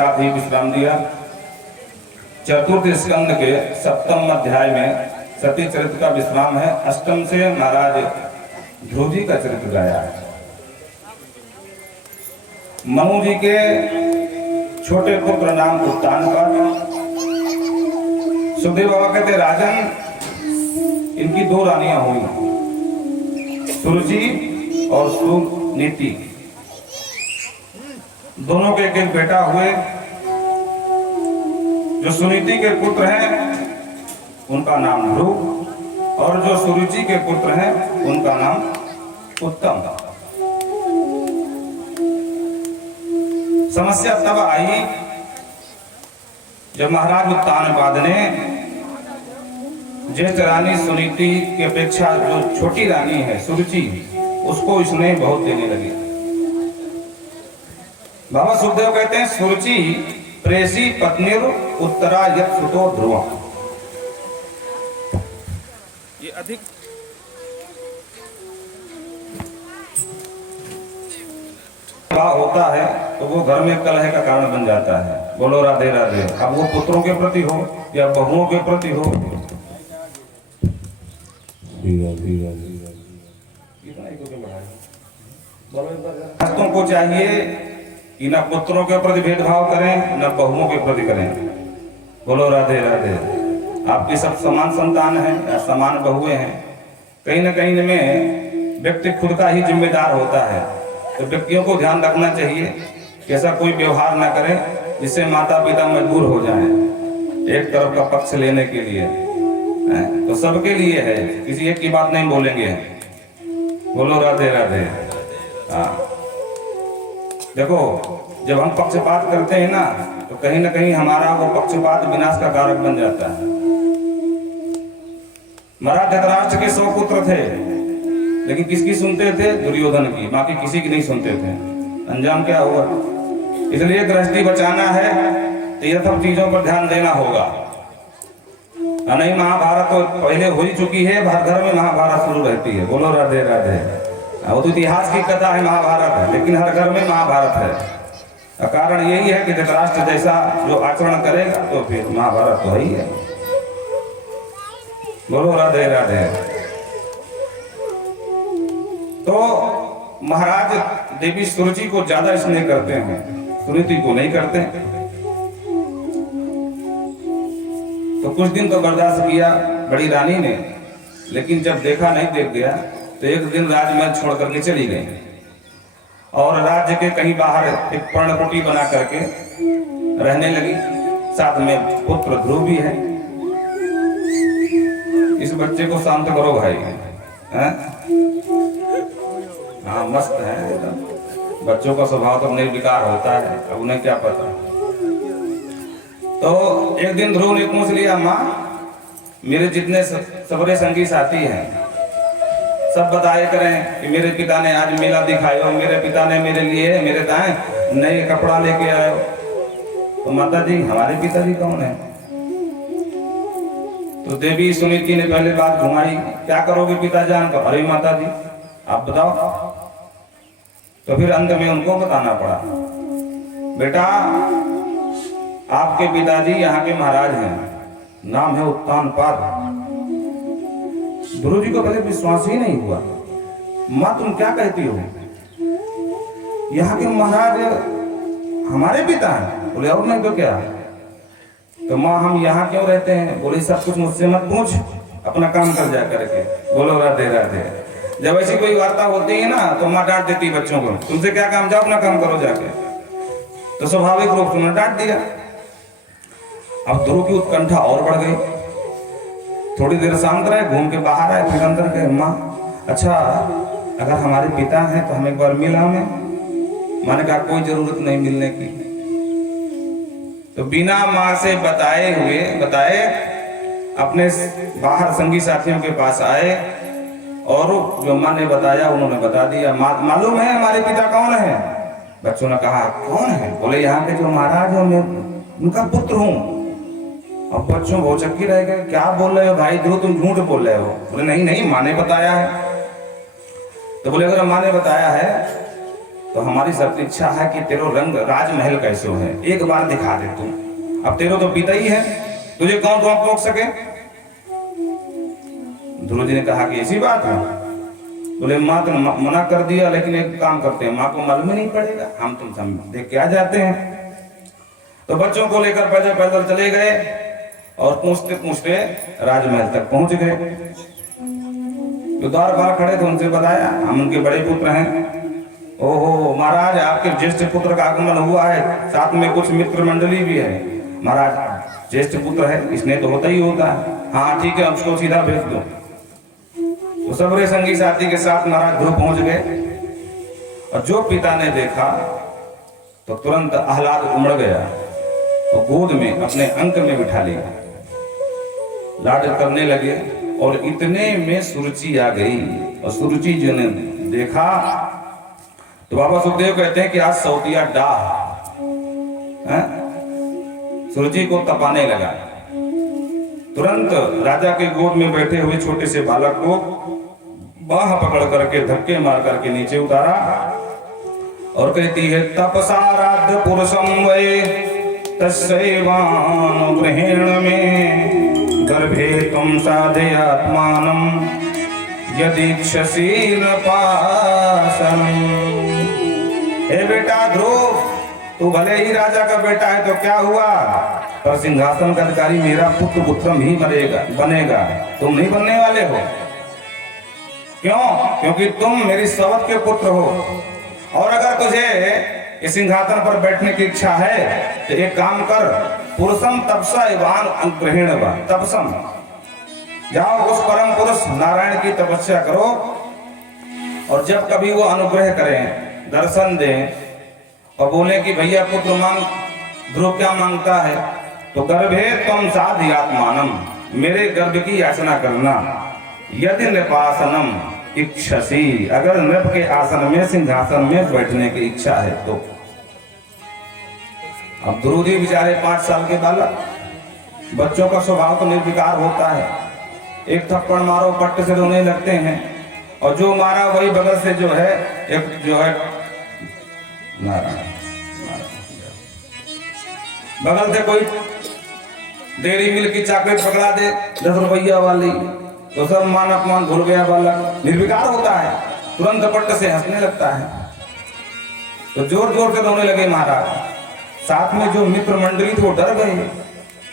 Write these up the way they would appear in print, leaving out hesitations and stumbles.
साथ ही विश्राम दिया। चतुर्थ स्कंद के 7वें अध्याय में सती चरित्र का विश्राम है। अष्टम से महाराज ध्रुव जी का चरित्र गाया है। मनु जी के छोटे पुत्र नाम उत्तान पर सुखदेव बाबा कहते राजन, इनकी 2 रानियां हुई, सुरुचि और सुनीति। दोनों के एक बेटा हुए। जो सुनीति के पुत्र हैं उनका नाम ध्रुव और जो सुरुचि के पुत्र हैं उनका नाम उत्तम। समस्या तब आई जब महाराज उत्तानपाद ने ज्येष्ठ रानी सुनीति की अपेक्षा जो छोटी रानी है सुरुचि, उसको इसने बहुत देने लगी। बाबा सुखदेव कहते हैं सुरुचि प्रेसी पत्नीर उत्तरा यत् सुतो ध्रुव। ये अधिक होता है तो वो घर में कलह का कारण बन जाता है। बोलो राधे राधे। अब वो पुत्रों के प्रति हो या बहुओं के प्रति हो, भक्तों को चाहिए कि न पुत्रों के प्रति भेदभाव करें न बहुओं के प्रति करें। बोलो राधे राधे। आपकी सब समान संतान है या समान बहुएं हैं, कहीं न कहीं में व्यक्ति खुद का ही जिम्मेदार होता है। तो व्यक्तियों को ध्यान रखना चाहिए कि ऐसा कोई व्यवहार ना करें जिससे माता पिता मजबूर हो जाएं एक तरफ का पक्ष लेने के लिए। तो सबके लिए है, किसी एक की बात नहीं बोलेंगे। बोलो राधे राधे। देखो, जब हम पक्षपात करते हैं ना तो कहीं ना कहीं हमारा वो पक्षपात विनाश का कारक बन जाता है। महाराज धृतराष्ट्र के 100 पुत्र थे, लेकिन किसकी सुनते थे? दुर्योधन की, बाकी किसी की नहीं सुनते थे। अंजाम क्या हुआ? इसलिए गृहस्थी बचाना है तो ये सब चीजों पर ध्यान देना होगा। नहीं, महाभारत तो पहले हो ही चुकी है, हर घर में महाभारत शुरू रहती है। बोलो राधे राधे। वो तो इतिहास की कथा है महाभारत है, लेकिन हर घर में महाभारत है। कारण यही है कि धृतराष्ट्र जैसा जो आचरण करेगा तो फिर महाभारत तो ही है। बोलो राधे राधे। तो महाराज देवी सुरुचि को ज्यादा स्नेह करते हैं, सुनीति को नहीं करते। तो कुछ दिन तो बर्दाश्त किया बड़ी रानी ने, लेकिन जब देखा नहीं देख गया तो एक दिन राजमहल छोड़ करके चली गई और राज्य के कहीं बाहर एक पर्णकुटी बना करके रहने लगी। साथ में पुत्र ध्रुव भी है। इस बच्चे को शांत करो भाई। हाँ, मस्त है एकदम। बच्चों का स्वभाव तो निर्विकार होता है, अब उन्हें क्या पता। तो एक दिन ध्रुव ने पूछ लिया, माँ मेरे जितने सबरे संगी साथी हैं सब बताए करें कि मेरे पिता ने आज मेला दिखायो, मेरे पिता ने मेरे लिए मेरे दाएं नए कपड़ा लेके आयो। तो माता जी हमारे पिताजी कौन है? तो देवी सुनीति ने पहले बात घुमाई, क्या करोगे पिता जान को? अरे माता जी आप बताओ। तो फिर अंत में उनको बताना पड़ा, बेटा आपके पिताजी यहाँ के महाराज हैं, नाम है उत्तानपाद। ध्रुव जी को पहले विश्वास ही नहीं हुआ। माँ तुम क्या कहती हो? यहाँ के महाराज हमारे पिता हैं? बोले और नहीं तो क्या? तो माँ हम यहाँ क्यों रहते हैं? बोले सब कुछ मुझसे मत पूछ, अपना काम कर जा करके। बोलो राधे राधे। जब ऐसी कोई वार्ता होती है ना तो माँ डांट देती है बच्चों को, तुमसे क्या काम, जाओ अपना काम करो जाके। तो स्वाभाविक रूप से उन्होंने डांट दिया। अब ध्रुव की उत्कंठा और बढ़ गई। थोड़ी देर शांत रहे, घूम के बाहर आए, फिर अंदर गए। माँ अच्छा अगर हमारे पिता हैं तो हम एक बार मिला हमें। माने कहा कोई जरूरत नहीं मिलने की। तो बिना माँ से बताए अपने बाहर संगी साथियों के पास आए और जो माँ ने बताया उन्होंने बता दिया। मालूम है हमारे पिता कौन है? बच्चों ने कहा कौन है? बोले यहाँ के जो महाराज है मैं उनका पुत्र हूँ। अब बच्चों बहुत चक्की रह गए, क्या बोल रहे हो भाई ध्रुव, तुम झूठ बोल रहे हो। बोले नहीं नहीं माँ ने बताया है। तो बोले अगर माँ ने बताया है तो हमारी सब इच्छा है कि तेरो रंग राजमहल कैसे है, एक बार दिखा दे तू। अब तेरो तो पिता ही है, तुझे कौन रोक सके। ध्रुव जी ने कहा कि ऐसी बात है। बोले माँ तो मना कर दिया, लेकिन एक काम करते हैं, माँ को मालूम ही नहीं पड़ेगा, हम तुम सब देख के आ जाते हैं। तो बच्चों को लेकर पैदल पैदल चले गए और पूछते पूछते राजमहल तक पहुंच गए। तो द्वार पर खड़े थे, उनसे बताया हम उनके बड़े पुत्र हैं। ओहो महाराज, आपके ज्येष्ठ पुत्र का आगमन हुआ है, साथ में कुछ मित्र मंडली भी है। महाराज ज्येष्ठ पुत्र है, इसने तो होता ही होता है। हाँ ठीक है, उसको सीधा भेज दो। तो सबरे संगी साथी के साथ महाराज ध्रुव पहुंच गए और जो पिता ने देखा तो तुरंत आह्लाद उमड़ गया और गोद में अपने अंक में बिठा लिया, लाड करने लगे। और इतने में सुरुचि आ गई और सुरुचि जी ने देखा तो बाबा सुखदेव कहते हैं कि आज सौतिया डाह सुरुचि को तपाने लगा। तुरंत राजा के गोद में बैठे हुए छोटे से बालक को बाह पकड़ करके धक्के मार करके नीचे उतारा और कहती है तपसाराध्य पुरुषम वै तस्सैवानुग्रहेण में गर्भे तुम साधयात्मानं यदीक्षसील पासनम्। हे बेटा ध्रुव, तू भले ही राजा का बेटा है तो क्या हुआ, पर सिंहासन का अधिकारी मेरा पुत्र पुत्रम ही बनेगा, तुम नहीं बनने वाले हो। क्यों? क्योंकि तुम मेरी सवत के पुत्र हो। और अगर तुझे इस सिंहासन पर बैठने की इच्छा है तो एक काम कर, पुरुषम तपसा एवान अनुग्रहेण वा तपसम, जाओ उस परम पुरुष नारायण की तपस्या करो और जब कभी वो अनुग्रह करें, दर्शन दें और बोले कि भैया पुत्र मांग, ध्रुव क्या मांगता है, तो गर्भे तुम साधयात्मानम, मेरे गर्भ की याचना करना। यदि नृपासनम इच्छसी, अगर नृप के आसन में सिंहासन में बैठने की इच्छा है तो। अब ध्रुव जी बेचारे 5 साल के बालक, बच्चों का स्वभाव तो निर्विकार होता है, एक थप्पड़ मारो पट्ट से रोने लगते हैं और जो मारा वही बगल से जो है एक जो है नारायण बगल से कोई डेयरी मिल्क की चॉकलेट पकड़ा दे 10 रुपया वाली, तो सब मान अपमान भूल गया, बालक निर्विकार होता है, तुरंत पट्ट से हंसने लगता है। तो जोर जोर से रोने लगे महाराज। साथ में जो मित्र मंडली थे वो डर गए,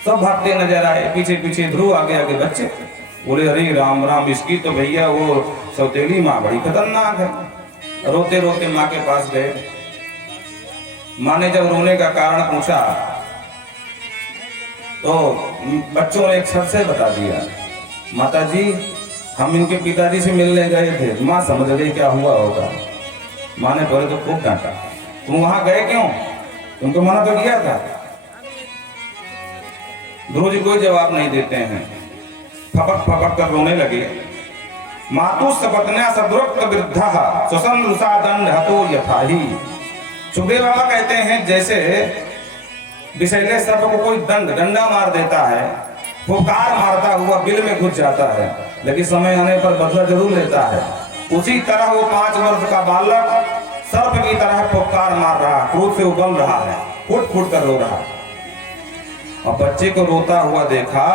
सब भागते नजर आए, पीछे पीछे ध्रुव, आगे आगे बच्चे। बोले अरे राम राम, इसकी तो भैया वो सौतेली माँ बड़ी खतरनाक है। रोते रोते माँ के पास गए। माँ ने जब रोने का कारण पूछा तो बच्चों ने एक शब्द से बता दिया, माता जी हम इनके पिताजी से मिलने गए थे। माँ समझ गई क्या हुआ होगा। माँ ने पहले तो खूब डांटा, तुम वहां गए क्यों, तुमको मना तो किया था। ध्रुव जी कोई जवाब नहीं देते हैं, फपक फपक कर रोने लगे। मातु सपत्न्या सदृक्त वृद्धा सुसंसा दंड हतो यथाहि। सुखदेव बाबा कहते हैं जैसे विषैले सर्प को कोई डंडा मार देता है, फुफकार मारता हुआ बिल में घुस जाता है, लेकिन समय आने पर बदला जरूर लेता है, उसी तरह वो 5 वर्ष का बालक सर्प की तरह फुफकार मार रहा, क्रोध से उबल रहा है, फुट फुट कर रो रहा। और बच्चे को रोता हुआ देखा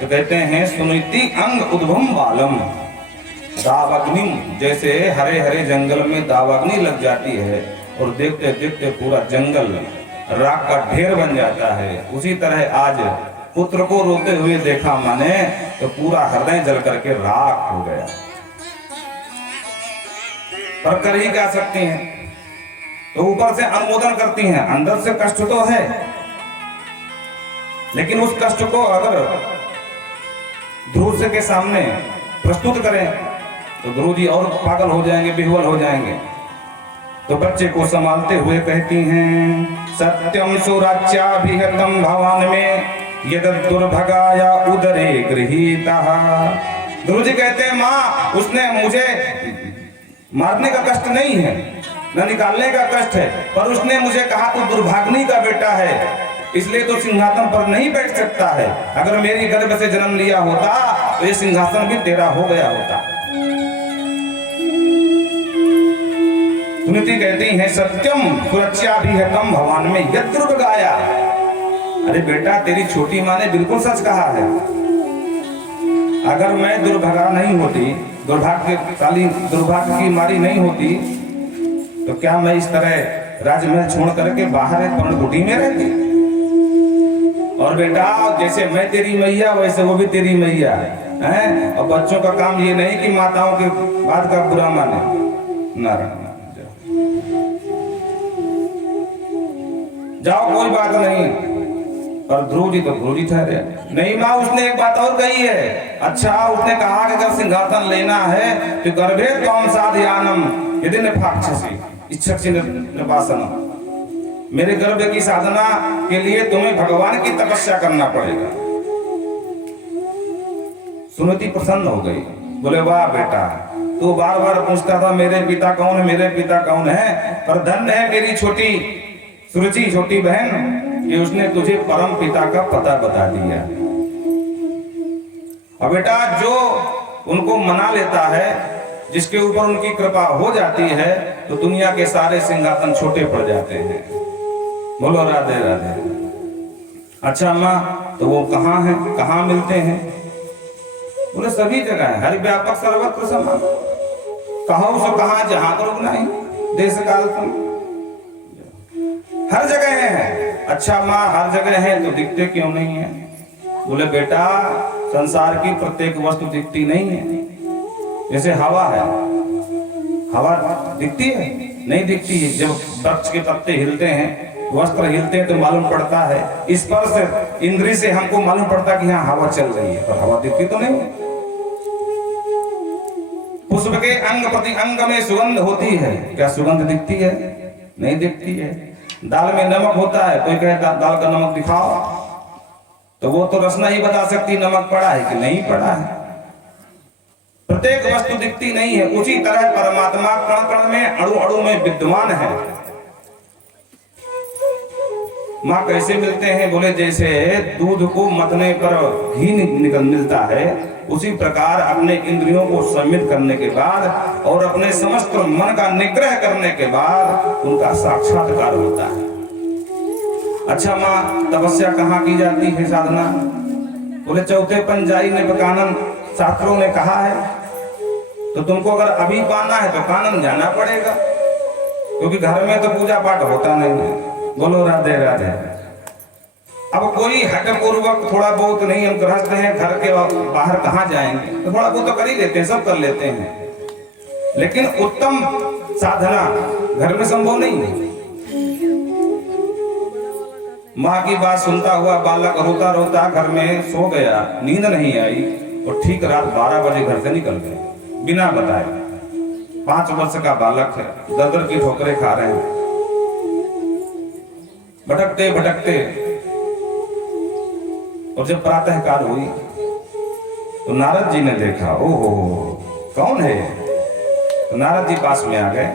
तो कहते हैं सुनीति अंग उद्भम बालम दावाग्नि, जैसे हरे हरे जंगल में दावाग्नि लग जाती है और देखते देखते पूरा जंगल राख का ढेर बन जाता है, उसी तरह आज पुत्र को रोते हुए देखा माने तो पूरा हृदय जल करके राख हो गया। पर कर ही क्या सकती हैं, तो ऊपर से अनुमोदन करती हैं, अंदर से कष्ट तो है, लेकिन उस कष्ट को अगर ध्रुव के सामने प्रस्तुत करें तो ध्रुव जी और पागल हो जाएंगे, विह्वल हो जाएंगे। तो बच्चे को संभालते हुए कहती हैं सत्यम सुराच्याभिहतम भवन में यद दुर्भगाया उदरे गृहीतः। ध्रुव जी कहते हैं माँ उसने मुझे मारने का कष्ट नहीं है, न निकालने का कष्ट है, पर उसने मुझे कहा तू दुर्भाग्नि का बेटा है, इसलिए तो सिंहासन पर नहीं बैठ सकता है। अगर मेरी गर्भ से जन्म लिया होता तो ये सिंहासन भी तेरा हो गया होता। सुनीति कहती है सत्यम सुरक्षा भी है कम भगवान में यद्रुप गाया। अरे बेटा तेरी छोटी माँ ने बिल्कुल सच कहा है। अगर मैं दुर्भागा नहीं होती, दुर्भाग्य की मारी नहीं होती, तो क्या मैं इस तरह राजमहल छोड़ करके बाहर एक पर्णकुटी में रहती। और बेटा जैसे मैं तेरी मैया वैसे वो भी तेरी मैया है। और बच्चों का काम ये नहीं कि माताओं के बात का बुरा माने। नारायण जाओ कोई बात नहीं। और ध्रुव जी तो ध्रुव जी ठहरे। नहीं माँ उसने एक बात और कही है। अच्छा उसने कहा कि अगर सिंहासन लेना है तो गर्भे त्वं साधयानम यदि निफाक्षसी इच्छसि निवासनम। मेरे गर्भ की साधना के लिए तुम्हें भगवान की तपस्या करना पड़ेगा। सुनीति प्रसन्न हो गई। बोले वाह बेटा तू बार बार पूछता था मेरे पिता कौन है, मेरे पिता कौन है, पर धन्य है मेरी छोटी सुरुचि छोटी बहन कि उसने तुझे परम पिता का पता बता दिया। और बेटा जो उनको मना लेता है, जिसके ऊपर उनकी कृपा हो जाती है, तो दुनिया के सारे सिंहासन छोटे पड़ जाते हैं। बोलो राधे राधे। अच्छा अम्मा तो वो कहाँ है, कहाँ मिलते हैं? बोले सभी जगह है, हरि व्यापक सर्वत्र समान। कहो सो कहाँ जहां तो रुकना ही देश काल तुम हर जगह है। अच्छा माँ हर जगह है तो दिखते क्यों नहीं है? बोले बेटा संसार की प्रत्येक वस्तु दिखती नहीं है। जैसे हवा है, हवा दिखती है? नहीं दिखती है। जब वृक्ष के पत्ते हिलते हैं, वस्त्र हिलते हैं तो मालूम पड़ता है। स्पर्श इंद्री से हमको मालूम पड़ता कि यहाँ हवा चल रही है, पर हवा दिखती तो नहीं। पुष्प के अंग प्रति अंग में सुगंध होती है, क्या सुगंध दिखती है? नहीं दिखती है। दाल में नमक होता है, कोई कहे दाल का नमक दिखाओ, तो वो तो रसना ही बता सकती नमक पड़ा है कि नहीं पड़ा है। प्रत्येक वस्तु दिखती नहीं है। उसी तरह परमात्मा कण कण में अणु अणु में विद्यमान है। माँ कैसे मिलते हैं? बोले जैसे दूध को मथने पर घी निकल मिलता है, उसी प्रकार अपने इंद्रियों को संयमित करने के बाद और अपने समस्त मन का निग्रह करने के बाद उनका साक्षात्कार होता है। अच्छा माँ तपस्या कहाँ की जाती है, साधना? बोले चौथे पंजाई ने कानन शास्त्रों ने कहा है। तो तुमको अगर अभी पाना है तो कानन जाना पड़ेगा, क्योंकि घर में तो पूजा पाठ होता नहीं है। बोलो राधे राधे। अब कोई हट पूर्वक थोड़ा बहुत नहीं, हम गृहस्थ हैं, घर के बाहर कहाँ जाएंगे, तो थोड़ा बहुत तो कर ही लेते हैं, सब कर लेते हैं। लेकिन उत्तम साधना घर में संभव नहीं है। माँ की बात सुनता हुआ बालक रोता रोता घर में सो गया, नींद नहीं आई, और ठीक रात 12 बजे घर से निकल गए बिना बताए। 5 वर्ष का बालक है, दर की ठोकरें खा रहे हैं, भटकते भटकते। और जब प्रातः काल हुई तो नारद जी ने देखा, ओहो कौन है? तो नारद जी पास में आ गए।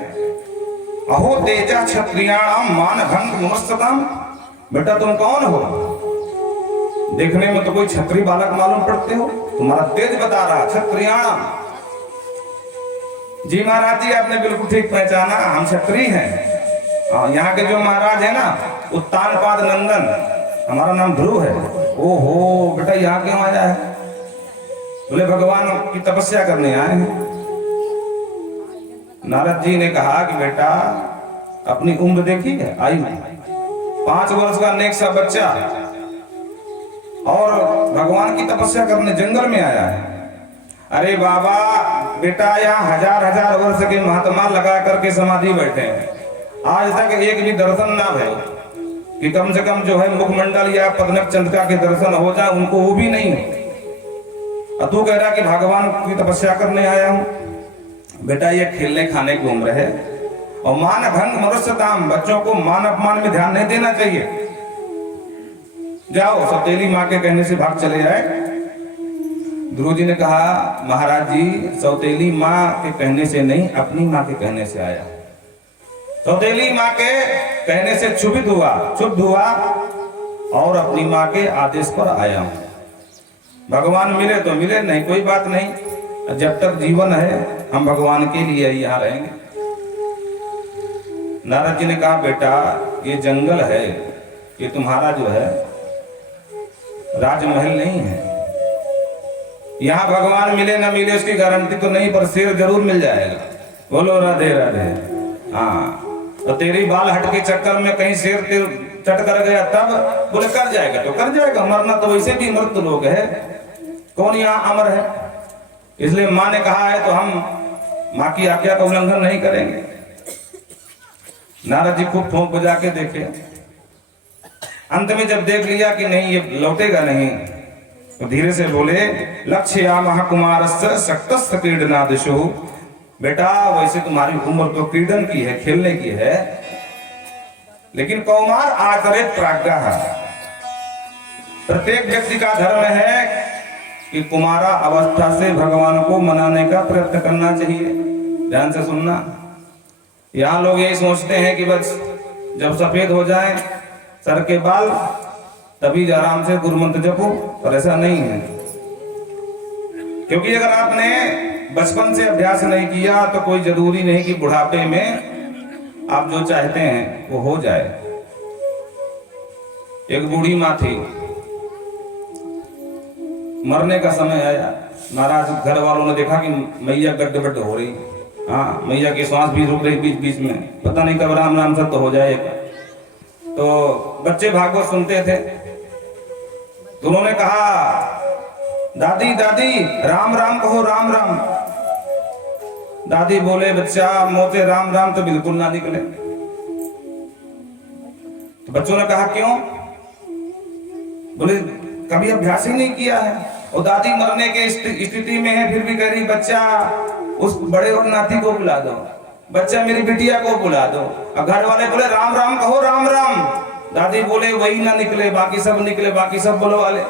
अहो तेजा क्षत्रियाणाम मान भंग मुमस्तताम। बेटा तुम कौन हो? देखने में तो कोई क्षत्रिय बालक मालूम पड़ते हो, तुम्हारा तेज बता रहा। क्षत्रियाणाम जी महाराज जी आपने बिल्कुल ठीक पहचाना, हम क्षत्रिय हैं। यहाँ के जो महाराज है ना उत्तानपाद नंदन, हमारा नाम ध्रुव है। ओहो बेटा यहाँ क्यों आया है? बोले भगवान की तपस्या करने आए हैं। नारद जी ने कहा कि बेटा अपनी उम्र देखी है, आयु 5 वर्ष का नेक सा बच्चा, और भगवान की तपस्या करने जंगल में आया है। अरे बाबा बेटा यहाँ हजार वर्ष के महात्मा लगा करके समाधि बैठे हैं, आज तक एक भी दर्शन ना भय कि कम से कम जो है मुखमंडल या पद्मक चंद्रिका के दर्शन हो जाए, उनको वो भी नहीं। और तू कह रहा कि भगवान की तपस्या करने आया हूं। बेटा ये खेलने खाने की उम्र है, और मान भंग मनुष्यताम, बच्चों को मान अपमान में ध्यान नहीं देना चाहिए। जाओ सौतेली माँ के कहने से भाग चले जाए। ध्रुव जी ने कहा महाराज जी सौतेली माँ के कहने से नहीं, अपनी माँ के कहने से आया। सौतेली माँ के कहने से क्षुब्ध हुआ और अपनी माँ के आदेश पर आया हूं। भगवान मिले तो मिले, नहीं कोई बात नहीं। जब तक जीवन है हम भगवान के लिए यहाँ रहेंगे। नारद जी ने कहा बेटा ये जंगल है, ये तुम्हारा जो है राजमहल नहीं है। यहाँ भगवान मिले ना मिले उसकी गारंटी तो नहीं, पर शेर जरूर मिल जाएगा। बोलो राधे राधे। हाँ, तो तेरी बाल हट के चक्कर में कहीं शेर चट कर गया तब बोले कर जाएगा, तो कर जाएगा। मरना तो वैसे भी मृत लोग है, कौन यहाँ अमर है। इसलिए माँ ने कहा है तो हम माँ की आज्ञा का उल्लंघन नहीं करेंगे। नारद जी खूब फूंक बजा के देखे, अंत में जब देख लिया कि नहीं ये लौटेगा नहीं, तो धीरे से बोले लक्ष्य या महाकुमार शक्तस्थ क्रीडनादिशु। बेटा वैसे तुम्हारी उम्र तो क्रीडन की है, खेलने की है, लेकिन कौमार आचरित प्राज्ञा है। प्रत्येक व्यक्ति का धर्म है कि कुमारा अवस्था से भगवान को मनाने का प्रयत्न करना चाहिए। ध्यान से सुनना। यहाँ लोग यही सोचते हैं कि बस जब सफेद हो जाए सर के बाल तभी आराम से गुरुमंत्र जपो, पर ऐसा नहीं है। क्योंकि अगर आपने बचपन से अभ्यास नहीं किया तो कोई जरूरी नहीं कि बुढ़ापे में आप जो चाहते हैं वो हो जाए। एक बूढ़ी माँ थी, मरने का समय आया, महाराज घर वालों ने देखा कि मैया गड्ढ हो रही। हाँ, मैया की सांस भी रुक रही बीच बीच में, पता नहीं कब राम राम सब तो हो जाएगा। तो बच्चे भागवत सुनते थे, तो उन्होंने कहा दादी दादी राम राम कहो, राम राम। दादी बोले बच्चा मोते राम राम तो बिल्कुल ना निकले। तो बच्चों ने कहा क्यों? बोले कभी अभ्यास ही नहीं किया है। और दादी मरने के स्थिति में है, फिर भी कह रही बच्चा उस बड़े और नाती को बुला दो, बच्चा मेरी बिटिया को बुला दो। और घर वाले बोले राम राम कहो, राम राम। दादी बोले वही ना निकले, बाकी सब निकले, बाकी सब बोलो वाले।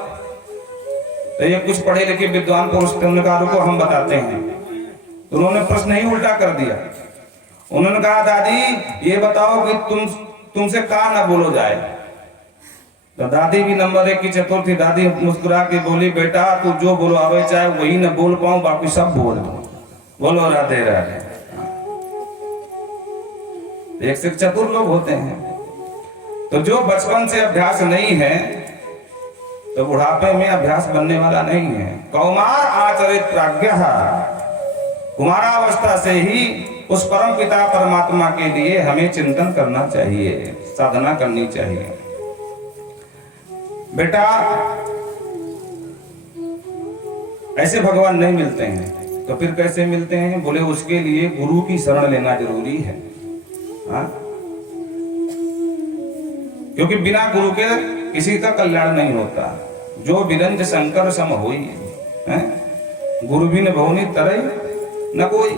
तो ये कुछ पढ़े लिखे विद्वान पुरुषकारों को हम बताते हैं। तो उन्होंने प्रश्न ही उल्टा कर दिया। उन्होंने कहा दादी ये बताओ कि तुमसे कहा ना बोलो जाए। तो दादी भी नंबर 1 की चतुर थी। दादी मुस्कुरा के बोली बेटा तू जो बोलो आवे चाहे वही ना बोल पाऊं, बाकी सब बोल दो। बोलो राधे राधे। एक से चतुर लोग होते हैं। तो जो बचपन से अभ्यास नहीं है तो बुढ़ापे में अभ्यास बनने वाला नहीं है। कौमार आचरित प्राज्ञः, कुमारावस्था से ही उस परम पिता परमात्मा के लिए हमें चिंतन करना चाहिए, साधना करनी चाहिए। बेटा ऐसे भगवान नहीं मिलते हैं, तो फिर कैसे मिलते हैं? बोले उसके लिए गुरु की शरण लेना जरूरी है। हाँ? क्योंकि बिना गुरु के किसी का कल्याण नहीं होता। जो बिरंज शंकर सम होई, गुरु भी न भवनी तरई न कोई।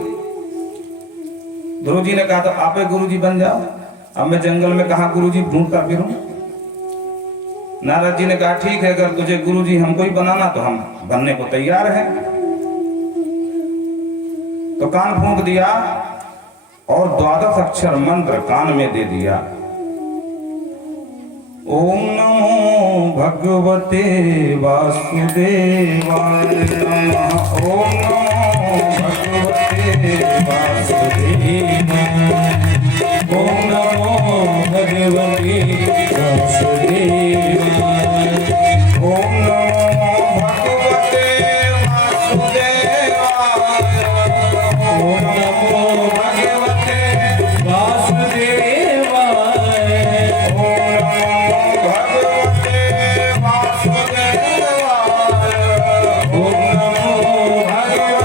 गुरु जी ने कहा तो आप गुरु जी बन जाओ। अब मैं जंगल में कहा गुरु जी ढूंढता फिरूं। नारद जी ने कहा ठीक है, अगर तुझे गुरु जी हमको ही बनाना तो हम बनने को तैयार हैं। तो कान फूंक दिया और 12 अक्षर मंत्र कान में दे दिया। ओम नमो भगवते वासुदेवाय नमः। ओम नमो भगवते वासुदेवाय। ओम नमो भगवते वासुदेवाय। ओम नमो भगवते वासुदेवाय। ओम नमो भगवते वासुदेवाय। ओम नमो भगवते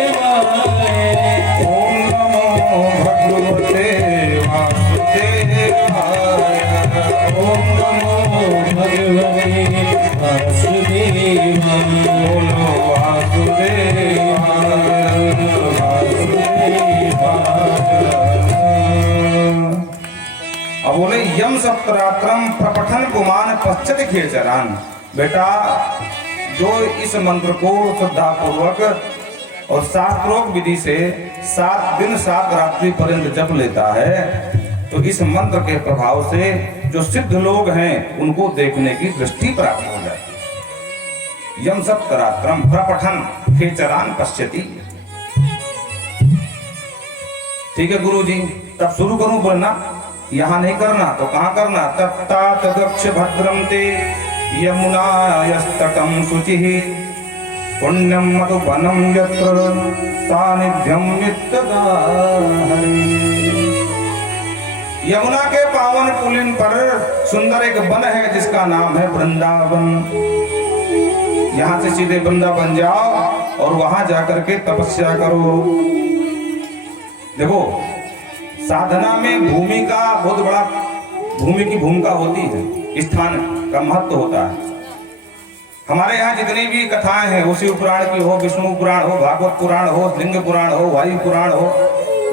वासुदेवाय। ओम नमो भगवते वासुदेवाय। ओम नमो भगवते वासुदेवाय। बोलो अब बोले यम सप्तरात्रम प्रपठन कुमान पश्चित खेचरान। बेटा जो इस मंत्र को श्रद्धा पूर्वक और शास्त्रोक्त विधि से 7 दिन 7 रात्रि पर्यंत जप लेता है तो इस मंत्र के प्रभाव से जो सिद्ध लोग हैं उनको देखने की दृष्टि प्राप्त हो जाती है। यम सप्तरात्रम प्रपठन खेचरान पश्यति। ठीक है गुरु जी, तब शुरू करूं बोलना? यहाँ नहीं करना तो कहाँ करना? तत्ता तदक्ष भद्रम ते यमुनायस्तटं शुचिः पुण्यम मधुवनम यत्र सानिध्यम नित्यदा हरे। यमुना के पावन पुलिन पर सुंदर एक वन है जिसका नाम है वृंदावन। यहाँ से सीधे वृंदावन जाओ और वहां जाकर के तपस्या करो। देखो, साधना में भूमि का बहुत बड़ा, भूमि की भूमिका होती है, स्थान का महत्व होता है। हमारे यहाँ जितनी भी कथाएं हैं, वो शिव पुराण की हो, विष्णु पुराण हो, भागवत पुराण हो, लिंग पुराण हो, वायु पुराण हो,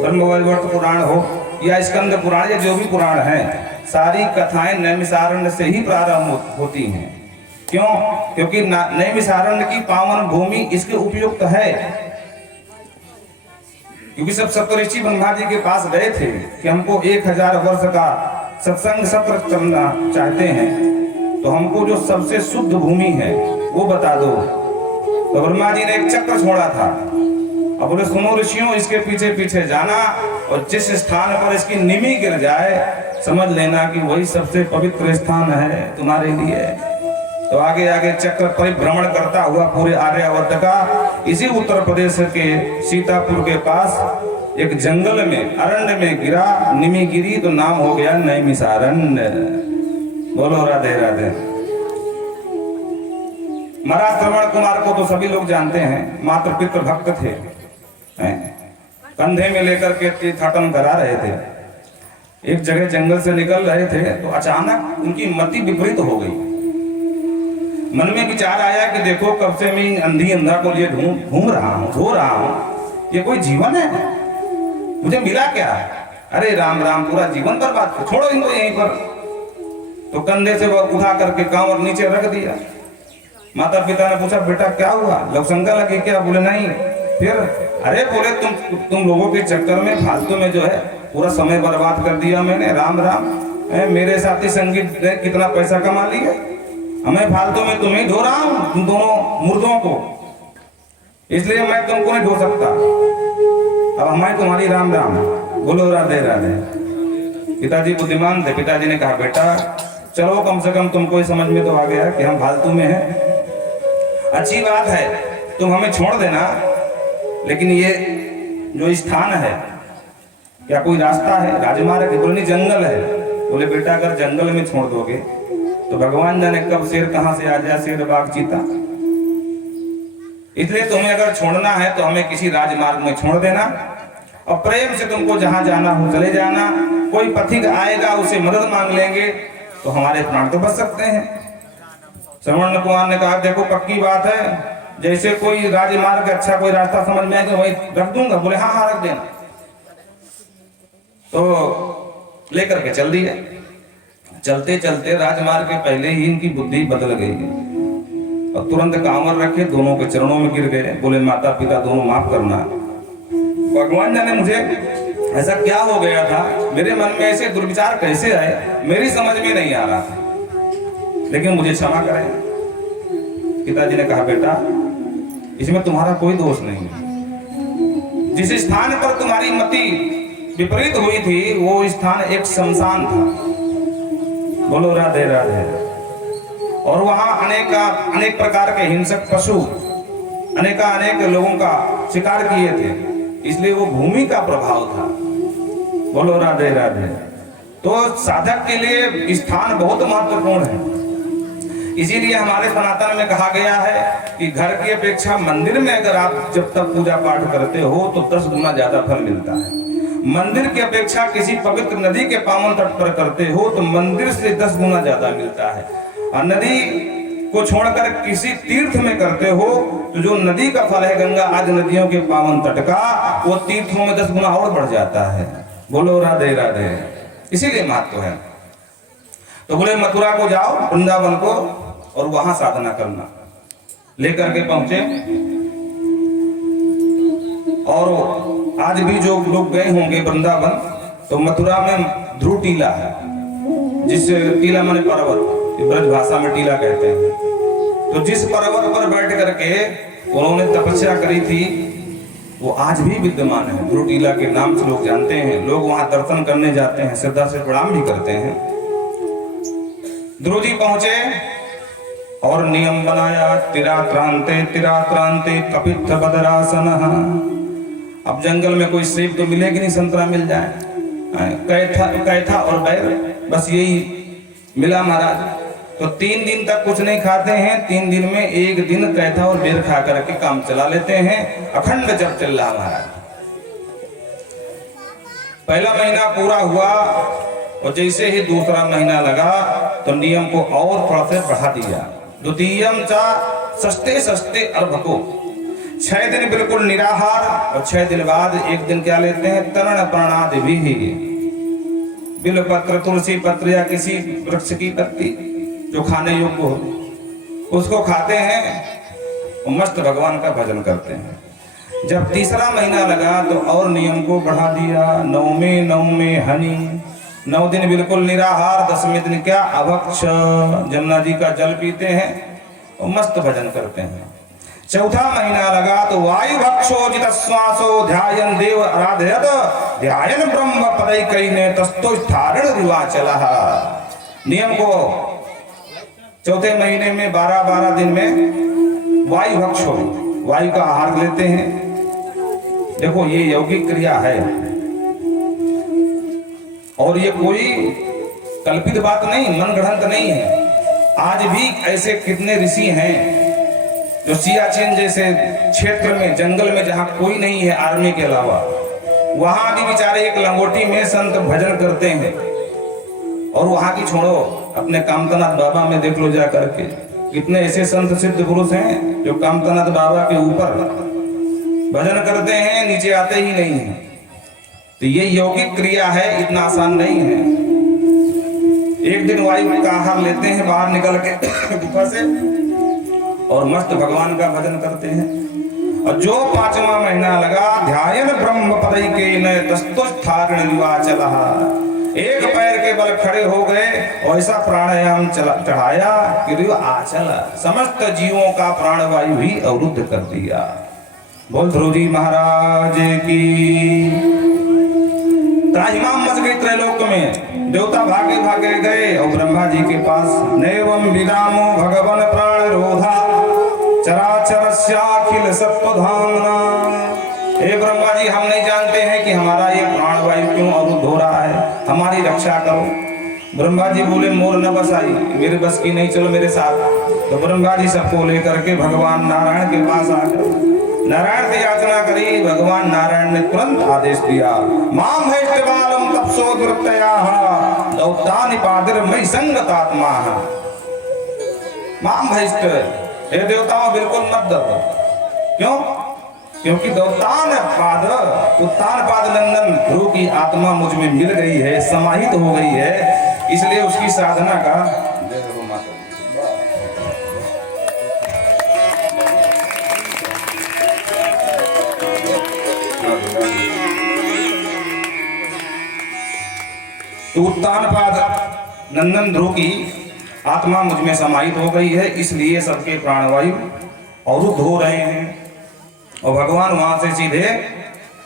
ब्रह्मवैवर्त पुराण हो या स्कंद पुराण या जो भी पुराण है, सारी कथाएं नैमिषारण्य से ही प्रारंभ होती हैं। क्यों? क्योंकि नैमिषारण्य की पावन भूमि इसके उपयुक्त है। क्योंकि सब सप्तऋषि ब्रह्मा जी के पास गए थे कि हमको 1000 वर्ष का सत्संग सत्र चलना चाहते हैं, तो हमको जो सबसे शुद्ध भूमि है वो बता दो। तो ब्रह्मा जी ने एक चक्र छोड़ा था। अब बोले सुनो ऋषियों, इसके पीछे पीछे जाना और जिस स्थान पर इसकी निमी गिर जाए समझ लेना कि वही सबसे पवित्र स्थान है तुम्हारे लिए। तो आगे आगे चक्र परिभ्रमण करता हुआ पूरे आर्यावर्त का इसी उत्तर प्रदेश के सीतापुर के पास एक जंगल में, अरण्य में गिरा, निमी गिरी तो नाम हो गया नैमिषारण्य। बोलो राधे राधे। महाराज श्रवण कुमार को तो सभी लोग जानते हैं, मातृ पितृ भक्त थे, कंधे में लेकर के तीर्थाटन करा रहे थे। एक जगह जंगल से निकल रहे थे तो अचानक उनकी मति विपरीत हो गई। मन में विचार आया कि देखो कब से मैं अंधी अंधा को लिए घूम रहा हूँ, रो रहा हूँ, ये कोई जीवन है? मुझे मिला क्या? अरे राम राम, पूरा जीवन बर्बाद कर, छोड़ो इनको यहीं पर। तो कंधे से वो उठा करके कांवर नीचे रख दिया। माता पिता ने पूछा बेटा क्या हुआ, लवशंका लगी क्या? बोले नहीं। फिर अरे बोले तुम लोगों के चक्कर में फालतू में जो है पूरा समय बर्बाद कर दिया मैंने। राम राम, मेरे साथी संगीत ने कितना पैसा कमा लिया, हमें फालतू में तुम्हें ढो रहा हूं, तुम दोनों मुर्दों को, इसलिए मैं तुमको नहीं ढो सकता। अब हमें तुम्हारी राम राम। बोलो राधे राधे। पिताजी बुद्धिमान थे। पिताजी ने कहा बेटा चलो कम से कम तुमको समझ में तो आ गया कि हम फालतू में हैं। अच्छी बात है, तुम हमें छोड़ देना, लेकिन ये जो स्थान है क्या कोई रास्ता है, राजमार्ग है? बोले नहीं, जंगल है। बोले बेटा अगर जंगल में छोड़ दोगे तो भगवान जाने कब शेर कहां से आ जाए, शेर बाघ चीता। इसलिए तुम्हें अगर छोड़ना है तो हमें किसी राजमार्ग में छोड़ देना और प्रेम से तुमको जहां जाना हो चले जाना। कोई पथिक आएगा, उसे मदद मांग लेंगे तो हमारे प्राण तो बच सकते हैं। श्रवण कुमार ने कहा देखो पक्की बात है, जैसे कोई राजमार्ग अच्छा कोई रास्ता समझ में आएगा वही रख दूंगा। बोले हाँ हाँ रख देना। तो लेकर के चल दिए। चलते चलते राजमार्ग के पहले ही इनकी बुद्धि बदल गई और तुरंत कांवर रखे, दोनों के चरणों में गिर गए। बोले माता पिता दोनों माफ करना, भगवान जाने मुझे ऐसा क्या हो गया था, मेरे मन में ऐसे दुर्विचार कैसे आए, मेरी समझ में नहीं आ रहा था, लेकिन मुझे क्षमा करें। पिताजी ने कहा बेटा इसमें तुम्हारा कोई दोष नहीं। जिस स्थान पर तुम्हारी मति विपरीत हुई थी वो स्थान एक शमशान था। बोलो राधे राधे। और वहां अनेक प्रकार के हिंसक पशु अनेक लोगों का शिकार किए थे, इसलिए वो भूमि का प्रभाव था। बोलो राधे राधे। तो साधक के लिए स्थान बहुत महत्वपूर्ण है। इसीलिए हमारे सनातन में कहा गया है कि घर की अपेक्षा मंदिर में अगर आप जब तक पूजा पाठ करते हो तो 10 गुना ज्यादा फल मिलता है। मंदिर की अपेक्षा किसी पवित्र नदी के पावन तट पर करते हो तो मंदिर से 10 गुना ज्यादा मिलता है। और नदी को छोड़कर किसी तीर्थ में करते हो तो जो नदी का फल है गंगा आदि नदियों के पावन तट का, वो तीर्थों में 10 गुना और बढ़ जाता है। बोलो राधे राधे। इसीलिए महत्व है। तो बोले मथुरा को जाओ, वृंदावन को, और वहां साधना करना। लेकर के पहुंचे और आज भी जो लोग गए होंगे वृंदावन तो मथुरा में ध्रुव टीला है, जिस टीला माने पर्वत, ब्रज भाषा में टीला कहते हैं। तो जिस पर्वत पर बैठ करके उन्होंने तपस्या करी थी वो आज भी विद्यमान है। ध्रुव टीला के नाम से लोग जानते हैं, लोग वहां दर्शन करने जाते हैं, श्रद्धा से प्रणाम भी करते हैं। ध्रुव जी पहुंचे और नियम बनाया, तिरात्रांते कपित्थ बदरासन। अब जंगल में कोई सेब तो मिलेगी नहीं, संतरा मिल जाए, कैथा और बैर, बस यही मिला महाराज। तो 3 दिन तक कुछ नहीं खाते हैं, 3 दिन में 1 दिन कैथा और बेर खा करके काम चला लेते हैं। अखंड जप चल रहा महाराज। पहला महीना पूरा हुआ और जैसे ही दूसरा महीना लगा तो नियम को और थोड़ा से बढ़ा दिया। द्वितीयम चा षष्ठे अर्भको, 6 दिन बिल्कुल निराहार और 6 दिन बाद 1 दिन क्या लेते हैं, तरण प्राणादि भी, बिल पत्र, तुलसी पत्र या किसी वृक्ष की पत्ती जो खाने योग्य हो उसको खाते हैं और मस्त भगवान का भजन करते हैं। जब तीसरा महीना लगा तो और नियम को बढ़ा दिया। 9वें हनी, 9 दिन बिल्कुल निराहार, 10वें दिन क्या, अभक्ष, जमुना जी का जल पीते हैं और मस्त भजन करते हैं। चौथा महीना लगा तो वायु भक्षो जित श्वासो ध्यायन देव आराधयत ध्यायन ब्रह्म पदैकैने तस्तो स्थारण रिवाचलः। नियम को चौथे महीने में 12 दिन में वायु भक्षो, वायु का आहार लेते हैं। देखो ये यौगिक क्रिया है और ये कोई कल्पित बात नहीं, मन गढ़ंत नहीं है। आज भी ऐसे कितने ऋषि हैं जो सियाचिन जैसे क्षेत्र में, जंगल में, जहां कोई नहीं है आर्मी के अलावा, वहां भी बेचारे एक लंगोटी में संत भजन करते हैं। और वहां की छोड़ो, अपने कामतनाथ बाबा में देख लो जा करके, कितने ऐसे संत सिद्ध पुरुष हैं जो कामतनाथ बाबा के ऊपर भजन करते हैं, नीचे आते ही नहीं है। तो ये यौगिक क्रिया है, इतना आसान नहीं है। 1 दिन वायु का आहार लेते हैं बाहर निकल के गुफा से और मस्त भगवान का भजन करते हैं। और जो 5वां महीना लगा, ध्यायन ब्रह्म पदैकैने तस्तो स्थारण रिवाचलः, एक पैर के बल खड़े हो गए और ऐसा प्राणायाम चढ़ाया कि रिवाचल, समस्त जीवों का प्राणवायु ही अवरुद्ध कर दिया। बोल ध्रुव जी महाराज की। त्राहिमाम मच गई त्रैलोक में, देवता भागे भागे गए और ब्रह्मा जी के पास, नैवं विदामो भगवन प्राण रोधा चराचरस्याखिल सत्वधामना। हे ब्रह्मा जी, हम नहीं जानते हैं कि हमारा ये प्राणवायु क्यों अवरुद्ध हो रहा है, हमारी रक्षा करो। ब्रह्मा जी बोले, मोर न बसाई, मेरे बस की नहीं, चलो मेरे साथ। तो ब्रह्मा जी सबको लेकर के भगवान नारायण के पास आ गए। नारायण से याचना करी, भगवान नारायण ने तुरंत आदेश दिया, माम हैष्टबालम तपसो दुर्तयाः दौतानि पादिर्मयि संगतात्माः। माम हैष्ट, हे देवताओं बिल्कुल मत डरो। क्यों? क्योंकि दौतान पाद, उत्तान पाद नंदन ध्रुव की आत्मा मुझ में मिल गई है, समाहित हो गई है, इसलिए उसकी साधना का तो उत्तान पाद नंदन ध्रुव की आत्मा मुझ में समाहित हो गई है, इसलिए सबके प्राणवायु अवरुद्ध हो रहे हैं। और भगवान वहां से सीधे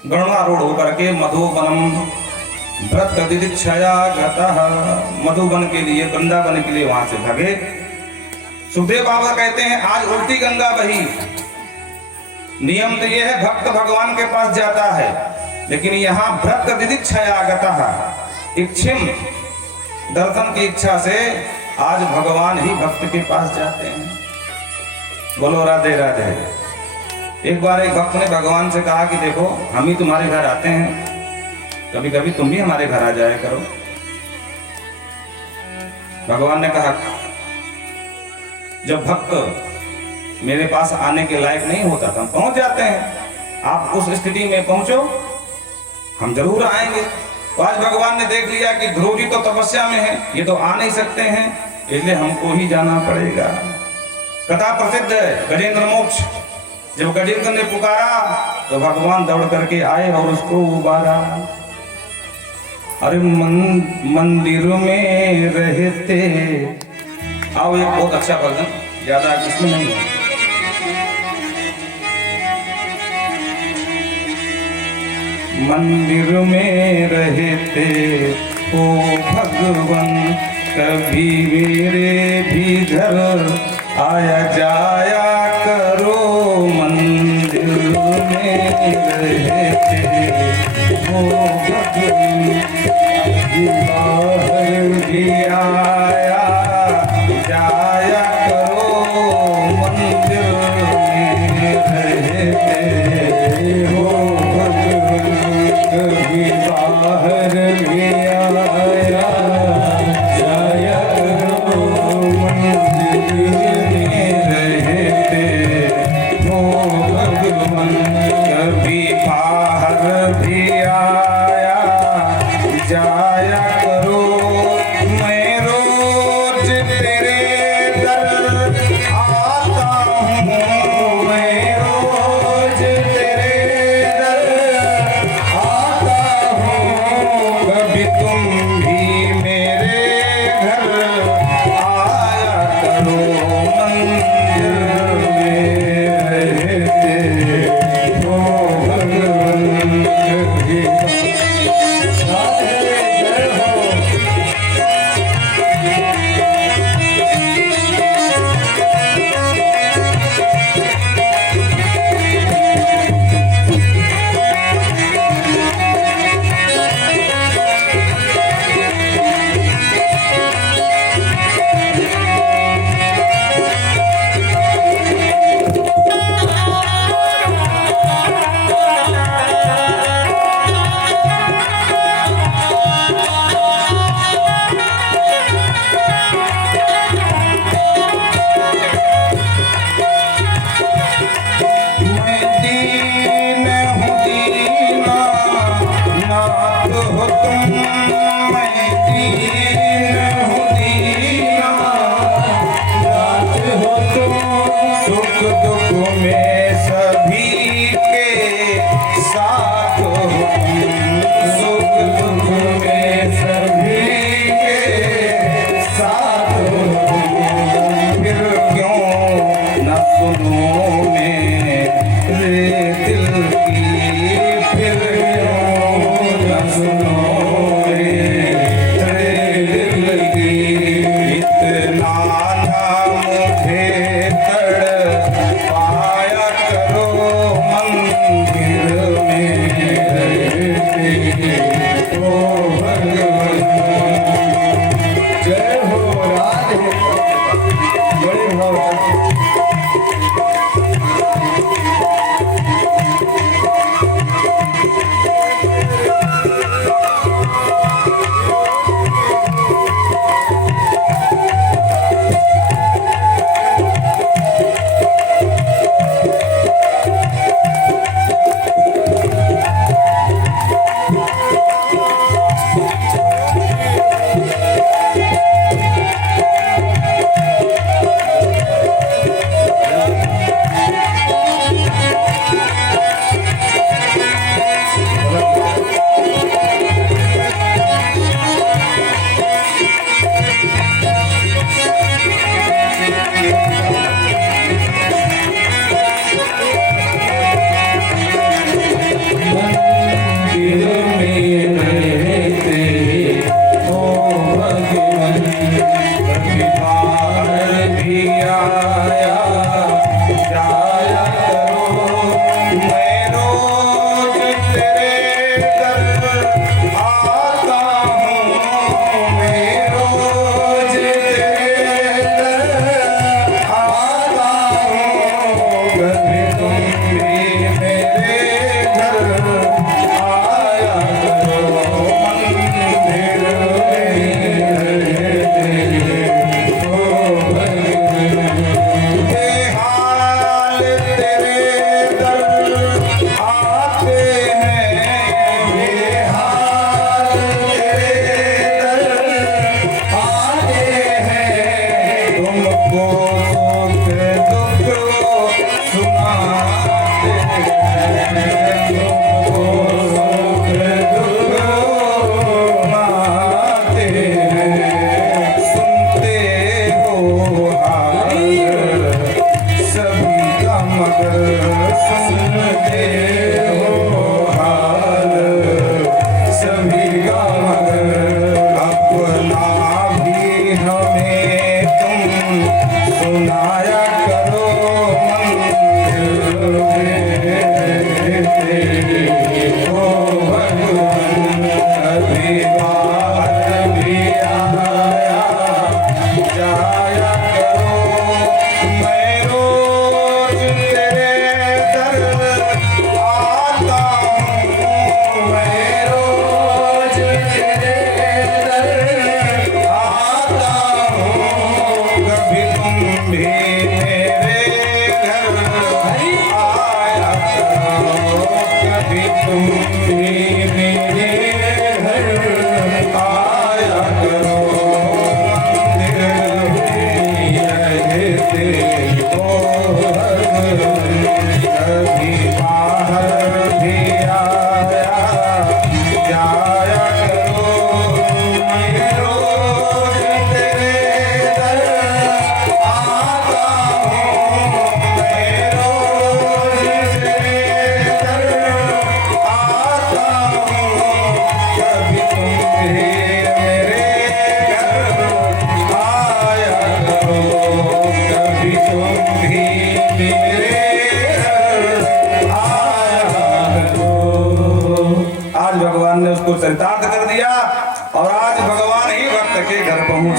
गरुड़ारूढ़ होकर के मधुबनम व्रत दिदिक्षया गतः, मधुबन के लिए, वृंदावन के लिए वहां से भागे। सुखदेव बाबा कहते हैं आज उल्टी गंगा बही। नियम तो यह है भक्त भगवान के पास जाता है, लेकिन यहाँ व्रत दिदिक्षया गतः, इच्छिम दर्शन की इच्छा से आज भगवान ही भक्त के पास जाते हैं। बोलो राधे राधे। एक बार एक भक्त ने भगवान से कहा कि देखो हम ही तुम्हारे घर आते हैं, कभी कभी तुम भी हमारे घर आ जाया करो। भगवान ने कहा जब भक्त मेरे पास आने के लायक नहीं होता तो हम पहुंच जाते हैं, आप उस स्थिति में पहुंचो, हम जरूर आएंगे। तो आज भगवान ने देख लिया कि ध्रुव जी तो तपस्या में है, ये तो आ नहीं सकते हैं, इसलिए हमको ही जाना पड़ेगा। कथा प्रसिद्ध है गजेंद्र मोक्ष। जब गजेंद्र ने पुकारा तो भगवान दौड़ करके आए और उसको उबारा। अरे मंदिर में रहते, आओ एक बहुत अच्छा भजन, ज्यादा इसमें नहीं है। मंदिर में रहते ओ भगवन, कभी मेरे भी घर आया जाया करो, मंदिर में रहते ओ भगवन, कभी बाहर भी आया जाया करो, मंदिर में रहते हो भगवन, कभी बाहर भी आया जाया करो, मंदिर में रहते हो भगवन, कभी बाहर भी आया जाया करो, मैं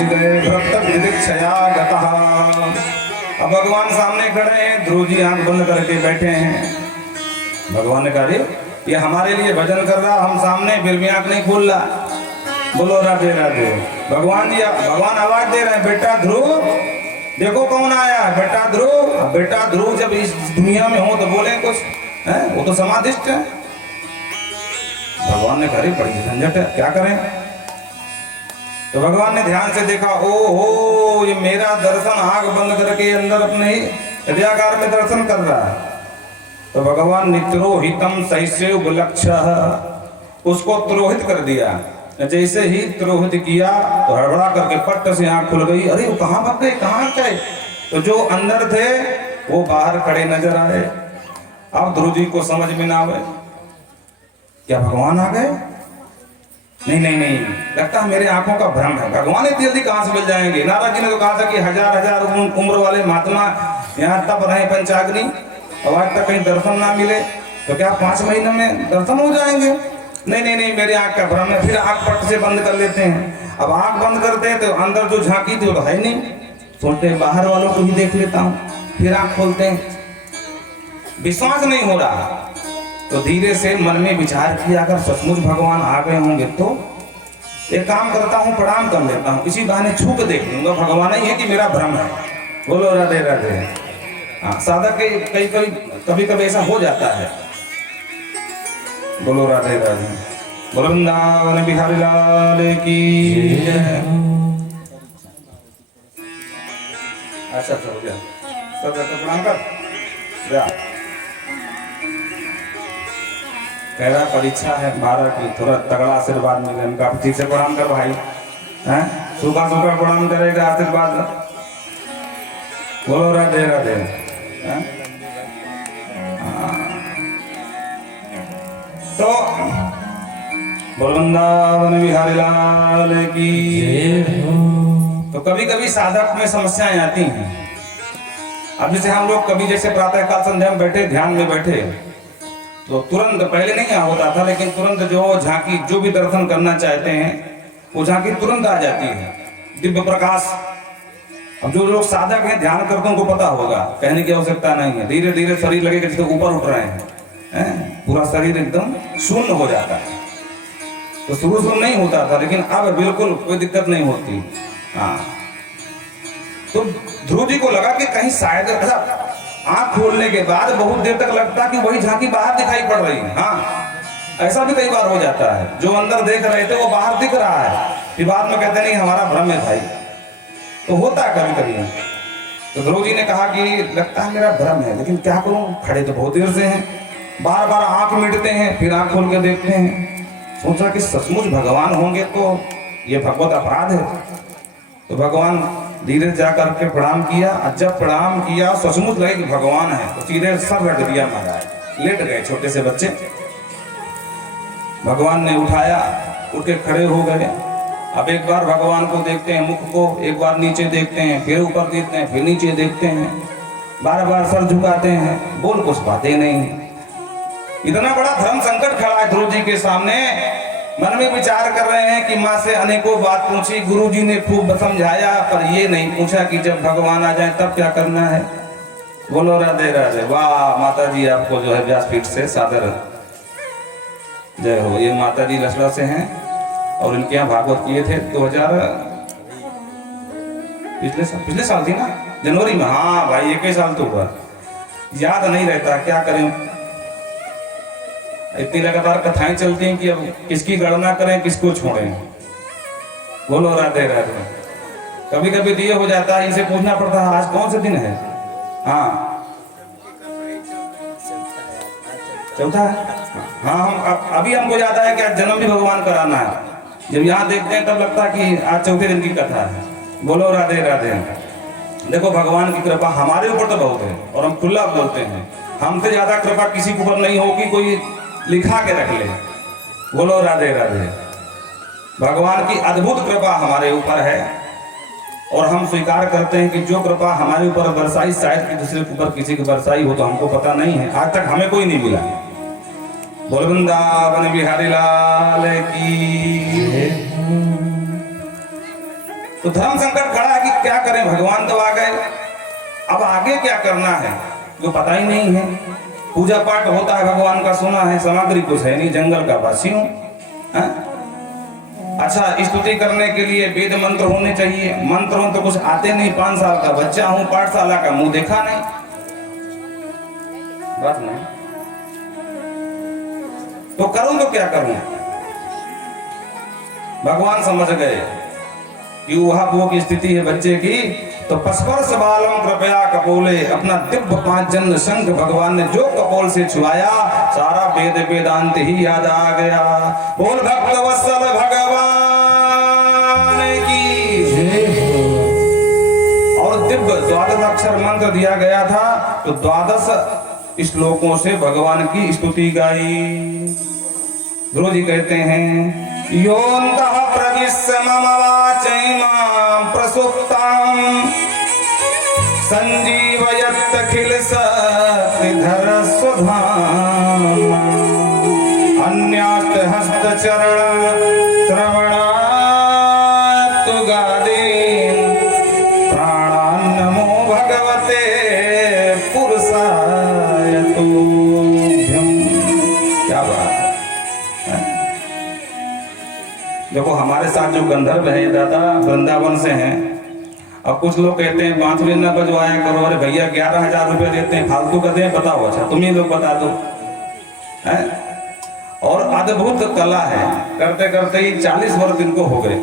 गए भक्त विदिक्षया गतः। अब भगवान सामने खड़े हैं, ध्रुव जी आंख बंद करके बैठे हैं। भगवान ने कहा रे ये हमारे लिए भजन कर रहा, हम सामने फिर भी आंख नहीं खोल रहा। बोलो राधे राधे। भगवान आवाज दे रहे हैं, बेटा ध्रुव देखो कौन आया है। बेटा ध्रुव, बेटा ध्रुव जब इस दुनिया में हो तो बोले कुछ है, वो तो समाधिष्ट है। भगवान ने कहा बड़ी झंझट है, क्या करें। तो भगवान ने ध्यान से देखा, ओ हो ये मेरा दर्शन आंख बंद करके अंदर अपने ही हृदयाकार में दर्शन कर रहा है। तो भगवान ने त्रोहितम सैस्यव विलक्षः, उसको त्रोहित कर दिया। जैसे ही त्रोहित किया तो हड़बड़ा करके पट्ट से आंख खुल गई। अरे वो कहाँ भाग गए, कहाँ गए। तो जो अंदर थे वो बाहर खड़े नजर आए। अब ध्रुव जी को समझ में ना आवे, क्या भगवान आ गए। नहीं, लगता है मेरे आंखों का भ्रम है। भगवान इतनी जल्दी कहां से मिल जाएंगे। नारद जी ने तो कहा था कि हजार उम्र वाले महात्मा यहाँ तप रहे पंचाग्नि, और आज तक कहीं दर्शन ना मिले, तो क्या 5 महीने में दर्शन हो जाएंगे। नहीं, मेरे आंख का भ्रम है। फिर आंख पट से बंद कर लेते हैं। अब आंख बंद करते हैं तो अंदर जो झांकी थी वो तो है नहीं, सोचते हैं बाहर वालों को ही देख लेता हूँ। फिर आंख खोलते हैं, विश्वास नहीं हो रहा। तो धीरे से मन में विचार किया, अगर सचमुच भगवान आ गए होंगे तो एक काम करता हूँ, प्रणाम कर लेता हूँ, इसी बहाने छू के देख लूंगा भगवान ही है कि मेरा भ्रम है। बोलो राधे राधे। हाँ, साधक के कभी ऐसा हो जाता है। बोलो राधे राधे। बोलो वृंदावन बिहारी लाल की। अच्छा हो गया, सब प्रणाम कर जा। कह रहा परीक्षा है 12 की, थोड़ा तगड़ा आशीर्वाद मिले। उनका ठीक से प्रणाम कर भाई, हैं सूखा प्रणाम करेगा, आशीर्वाद। बोलो राधे राधे। तो वृंदावन बिहारी लाल की। तो कभी कभी साधक में समस्याएं आती हैं। अब जैसे हम लोग कभी जैसे प्रातः काल संध्या में बैठे, ध्यान में बैठे, तो तुरंत पहले नहीं होता था, लेकिन तुरंत जो झांकी, जो भी दर्शन करना चाहते हैं वो झांकी तुरंत आ जाती है, दिव्य प्रकाश। अब जो लोग साधक हैं, ध्यान करते हैं, उनको पता होगा, कहने की आवश्यकता नहीं है। धीरे धीरे शरीर लगेगा जैसे ऊपर उठ रहे हैं, पूरा शरीर एकदम शून्य हो जाता है। तो शुरू नहीं होता था, लेकिन अब बिल्कुल कोई दिक्कत नहीं होती। हाँ, तो ध्रुव जी को लगा कि कहीं शायद आंख खोलने के बाद बहुत देर तक लगता कि वही झांकी बाहर दिखाई पड़ रही है। हाँ, ऐसा भी कई बार हो जाता है, जो अंदर देख रहे थे वो बाहर दिख रहा है, फिर बाद में कहते नहीं हमारा भ्रम है भाई। तो होता है कभी कभी। तो ध्रुव जी ने कहा कि लगता है मेरा भ्रम है, लेकिन क्या करूं, खड़े तो बहुत देर से हैं, बार बार आंख मिटते हैं, फिर आंख खोल के देखते हैं। सोचा कि सचमुच भगवान होंगे तो ये भगवत अपराध है। तो भगवान धीरे जाकर के प्रणाम किया, और जब प्रणाम किया सचमुच लगे कि भगवान है, तो सीधे सर रख दिया महाराज, लेट गए छोटे से बच्चे। भगवान ने उठाया, उठ के खड़े हो गए। अब एक बार भगवान को देखते हैं, मुख को, एक बार नीचे देखते हैं, फिर ऊपर देखते हैं, फिर नीचे देखते हैं, बार बार सर झुकाते हैं, बोल कुछ बातें नहीं। इतना बड़ा धर्म संकट खड़ा है ध्रुव जी के सामने। मन में विचार कर रहे हैं कि माँ से अनेकों बात पूछी, गुरु जी ने खूब समझाया, पर ये नहीं पूछा कि जब भगवान आ जाए तब क्या करना है। बोलो राधे राधे। वाह माता जी, आपको जो है व्यासपीठ से सादर जय हो। ये माता जी लसड़ा से हैं और इनके यहाँ भागवत किए थे 2000 पिछले साल थी ना, जनवरी में। हाँ भाई, 1 साल तो हुआ, याद नहीं रहता, क्या करें। इतनी लगातार कथाएं चलती हैं कि अब किसकी गणना करें, किसको छोड़ें। बोलो राधे राधे। कभी कभी दिए हो जाता है, इनसे पूछना पड़ता है आज कौन सा दिन है। हाँ, चौथा है। हाँ, हम अभी हमको याद आया कि आज जन्म भी भगवान कराना है। जब यहाँ देखते हैं तब लगता है कि आज चौथे दिन की कथा है। बोलो राधे राधे। देखो भगवान की कृपा हमारे ऊपर तो बहुत है, और हम खुला बोलते हैं, हमसे ज्यादा कृपा किसी के ऊपर नहीं होगी, कोई लिखा के रख ले। बोलो राधे राधे। भगवान की अद्भुत कृपा हमारे ऊपर है, और हम स्वीकार करते हैं कि जो कृपा हमारे ऊपर बरसाई शायद कि दूसरे के ऊपर किसी की बरसाई हो, तो हमको पता नहीं है, आज तक हमें कोई नहीं मिला। बोल वृंदावन बिहारी लाल की। तो धर्म संकट खड़ा है कि क्या करें, भगवान तो आ गए, अब आगे क्या करना है जो पता ही नहीं है। पूजा पाठ होता है भगवान का सुना है, सामग्री कुछ है नहीं, जंगल का वासी हूं। अच्छा, स्तुति करने के लिए वेद मंत्र होने चाहिए, मंत्रों तो कुछ आते नहीं, 5 साल का बच्चा हूं, पाठशाला का मुंह देखा नहीं, बस नहीं तो करूं तो क्या करूं। भगवान समझ गए कि वह की स्थिति है बच्चे की, तो पस्पर्श बालम कृपया कपोले, अपना दिव्य 5 जन्म शंख भगवान ने जो कपोल से छुआया, सारा वेद वेदांत ही याद आ गया। बोल भक्त वत्सल भगवान की और दिव्य 12 अक्षर मंत्र दिया गया था, तो 12 श्लोकों से भगवान की स्तुति गाई। ध्रुव जी कहते हैं, योऽन्तः प्रविश्य मम वाचैमां प्रसुप्तां संजीवयत्यखिल शक्तिधर स्वधाम, अन्यास्त हस्तचरण श्रवणात् गादीन्, प्राणान् नमो भगवते पुरुषाय तुभ्यम्। क्या बात है। देखो हमारे साथ जो गंधर्व है दादा वृंदावन से हैं, अब कुछ लोग कहते हैं बांसुरी न बजवाया करो, अरे भैया 11,000 रुपए देते हैं, फालतू का दें, बताओ। अच्छा तुम ही लोग बता दो है? और अद्भुत कला है, करते करते ही 40 वर्ष इनको हो गए।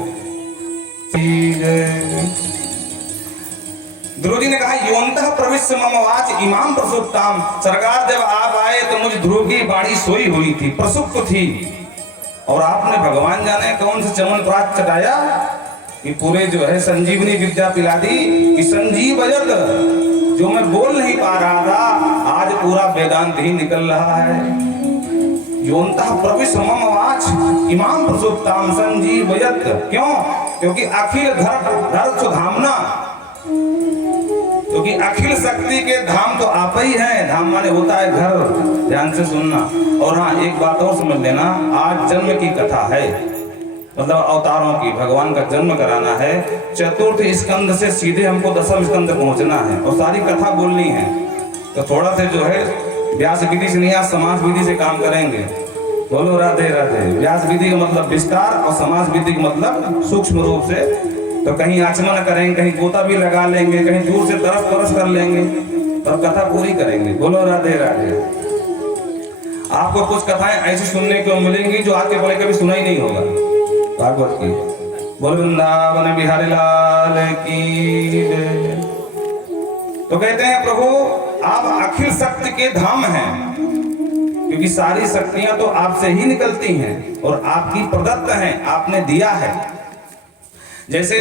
ध्रुव जी ने कहा, योऽन्तः प्रविश्य मम वाच इमाम प्रसुप्ताम, सरकार जब आप आए तो मुझ ध्रुव की बाड़ी सोई हुई थी, प्रसुप्त थी, और आपने भगवान जाने कौन से चमन प्रात चटाया कि पूरे जो है संजीवनी विद्या पिला दी कि संजीवयत, जो मैं बोल नहीं पा रहा था आज पूरा वेदांत ही निकल रहा है। योऽन्तः प्रविश्य मम वाच इमाम प्रसुप्ताम संजीवयत, क्यों? क्योंकि अखिल धर सुधामना, क्योंकि अखिल शक्ति के धाम तो आप ही हैं। धाम माने होता है घर, ध्यान से सुनना। और हाँ, एक बात और समझ लेना, आज जन्म की कथा है, मतलब अवतारों की, भगवान का जन्म कराना है। 4th स्कंद से सीधे हमको 10वें स्कंद पहुंचना है और सारी कथा बोलनी है। तो थोड़ा से जो है व्यास विधि से नहीं, आज समास विधि से काम करेंगे। बोलो राधे राधे। व्यास विधि का मतलब विस्तार और समास विधि का मतलब सूक्ष्म रूप से। तो कहीं आचमन करेंगे, कहीं गोता भी लगा लेंगे, कहीं दूर से तरस परस कर लेंगे, तो कथा पूरी करेंगे। बोलो राधे राधे। आपको कुछ कथाएं ऐसी सुनने को मिलेंगी जो आपके पहले कभी सुना ही नहीं होगा भागवत की। बोल वृंदावन बिहारी लाल की। तो कहते हैं प्रभु आप अखिल शक्ति के धाम हैं, क्योंकि सारी शक्तियां तो आपसे ही निकलती हैं और आपकी प्रदत्त हैं, आपने दिया है। जैसे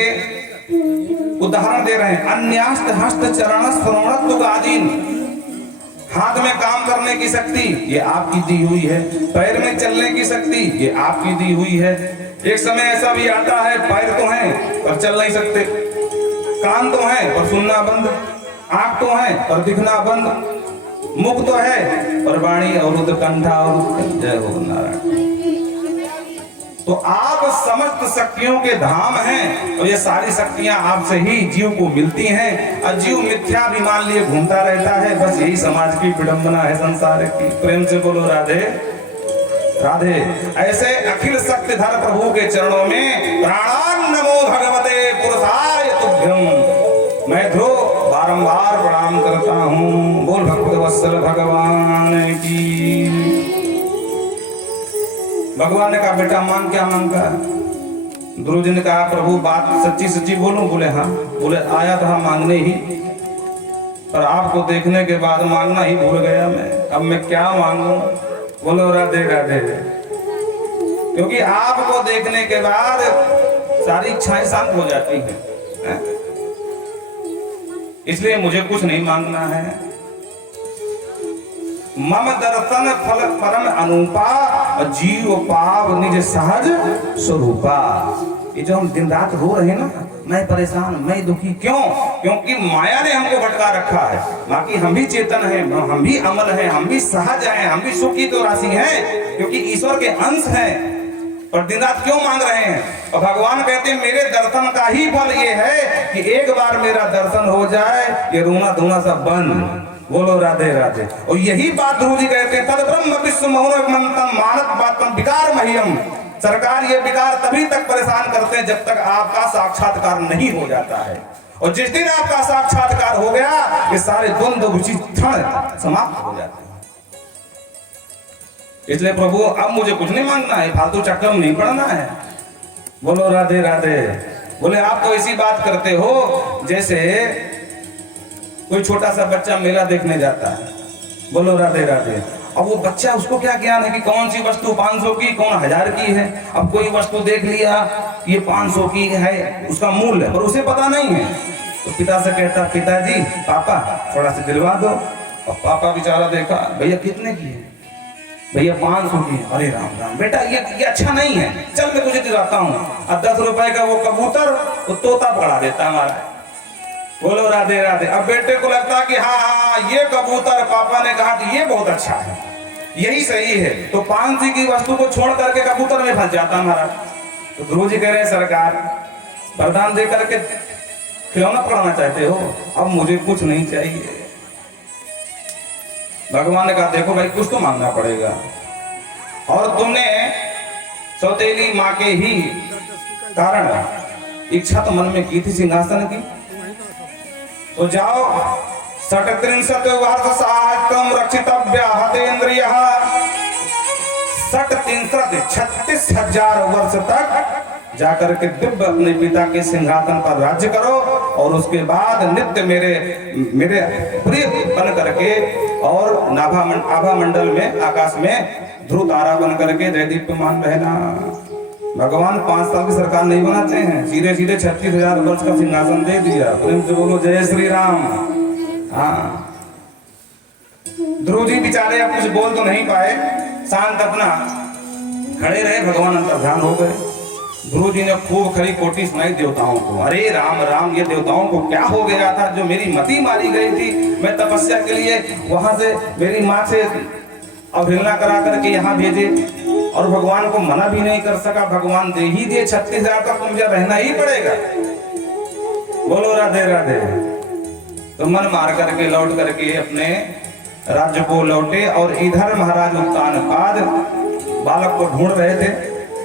उदाहरण दे रहे हैं, अन्यास्त हस्त चरण श्रवणत्व आदीन, हाथ में काम करने की शक्ति ये आपकी दी हुई है, पैर में चलने की शक्ति ये आपकी दी हुई है। एक समय ऐसा भी आता है पैर तो हैं पर चल नहीं सकते, कान तो हैं पर सुनना बंद, आंख तो है पर दिखना बंद, मुख तो है पर वाणी और कंठा और जय हो नारायण। तो आप समस्त शक्तियों के धाम हैं और ये सारी शक्तियां आपसे ही जीव को मिलती हैं। और जीव मिथ्याभिमान लिए घूमता रहता है, बस यही समाज की विडंबना है संसार की। प्रेम से बोलो राधे राधे। ऐसे अखिल शक्तिधर प्रभु के चरणों में प्राणान नमो भगवते पुरुषाय तुभ्यम, मैं ध्रुव बारंबार प्रणाम करता हूँ। बोल भक्त वत्सल भगवान की। भगवान ने कहा बेटा मांग, क्या मांगता है? ध्रुव जी ने कहा प्रभु बात सच्ची सच्ची बोलूं? बोले हाँ। बोले आया था मांगने ही, पर आपको देखने के बाद मांगना ही भूल गया मैं, अब मैं क्या मांगूं? बोलो राधे राधे। क्योंकि आपको देखने के बाद सारी इच्छाएं शांत हो जाती हैं, इसलिए मुझे कुछ नहीं मांगना है। मम दर्शन फल परम अनुपा, जीव पाव निज सहज स्वरूपा। ये जो हम दिन रात रो रहे हैं ना, मैं परेशान, मैं दुखी, क्यों? क्योंकि माया ने हमको भटका रखा है। बाकी हम भी चेतन हैं, हम भी अमल हैं, हम भी सहज हैं, हम भी सुख की तो राशि हैं, क्योंकि ईश्वर के अंश हैं। पर दिन रात क्यों मांग रहे हैं? और भगवान कहते हैं मेरे दर्शन का ही फल ये है कि एक बार मेरा दर्शन हो जाए, ये रोना धोना सब बंद। बोलो राधे राधे। और यही बात ध्रुव जी कहते हैं, तद ब्रह्म विश्व मौनम मानत बातम विकार महियम। सरकार ये विकार तभी तक परेशान करते हैं जब तक आपका साक्षात्कार नहीं हो जाता है, और जिस दिन आपका साक्षात्कार हो गया ये सारे द्वंद्व रुचि क्षण समाप्त हो जाते हैं। इसलिए प्रभु अब मुझे कुछ नहीं मांगना है, फालतू चक्कर में नहीं पड़ना है। बोलो राधे राधे। बोले आप तो ऐसी बात करते हो जैसे कोई छोटा सा बच्चा मेला देखने जाता है। बोलो राधे राधे। अब वो बच्चा, उसको क्या ज्ञान है कि कौन सी वस्तु 500 की कौन 1000 की है। अब कोई वस्तु देख लिया ये 500 की है, उसका मूल्य है, पर उसे पता नहीं है। तो पिता से कहता, पिताजी पापा थोड़ा सा दिलवा दो। और पापा बेचारा देखा, भैया कितने की है? भैया 500 की। अरे राम राम बेटा, ये अच्छा नहीं है, चल मैं तुझे दिलाता हूँ। अब 10 रुपए का वो कबूतर वो तोता पकड़ा देता हमारा। बोलो राधे राधे। अब बेटे को लगता कि हाँ ये कबूतर पापा ने कहा कि ये बहुत अच्छा है, यही सही है, तो 500 की वस्तु को छोड़ करके कबूतर में फंस जाता हमारा। तो ध्रुव जी कह रहे हैं सरकार वरदान दे करके खिलौना पकड़ाना चाहते हो, अब मुझे कुछ नहीं चाहिए। भगवान ने कहा देखो भाई कुछ तो मांगना पड़ेगा, और तुमने सौतेली माँ के ही कारण इच्छा तो मन में की थी सिंहासन की, तो जाओ 37 वर्ष साहतम रक्षितव्य हतेन्द्रियः। 36,000 वर्ष तक जाकर के दिव्य अपने पिता के सिंहासन पर राज्य करो, और उसके बाद नित्य मेरे प्रिय बन करके और आभा मंडल में आकाश में ध्रुव तारा बन करके दैदीप्यमान रहना। भगवान 5 साल की सरकार नहीं बनाते हैं, सीधे सीधे 36,000 वर्ष का सिंहासन दे दिया। प्रेम से बोलो जय श्री राम। हाँ, ध्रुव जी बेचारे अब कुछ बोल तो नहीं पाए, शांत अपना खड़े रहे, भगवान अंतर्ध्यान हो गए। ध्रुव जी ने खूब खरी कोटी सुनाई देवताओं को। अरे राम राम, ये देवताओं को क्या हो गया था जो मेरी मति मारी गई थी। मैं तपस्या के लिए वहां से मेरी माँ से अवहेलना करा करके यहाँ भेजे, और भगवान को मना भी नहीं कर सका। भगवान दे ही दिए 36,000 तक, मुझे रहना ही पड़ेगा। बोलो राधे राधे। तो मन मार करके लौट करके अपने राज्य को लौटे, और इधर महाराज उत्तानपाद बालक को ढूंढ रहे थे,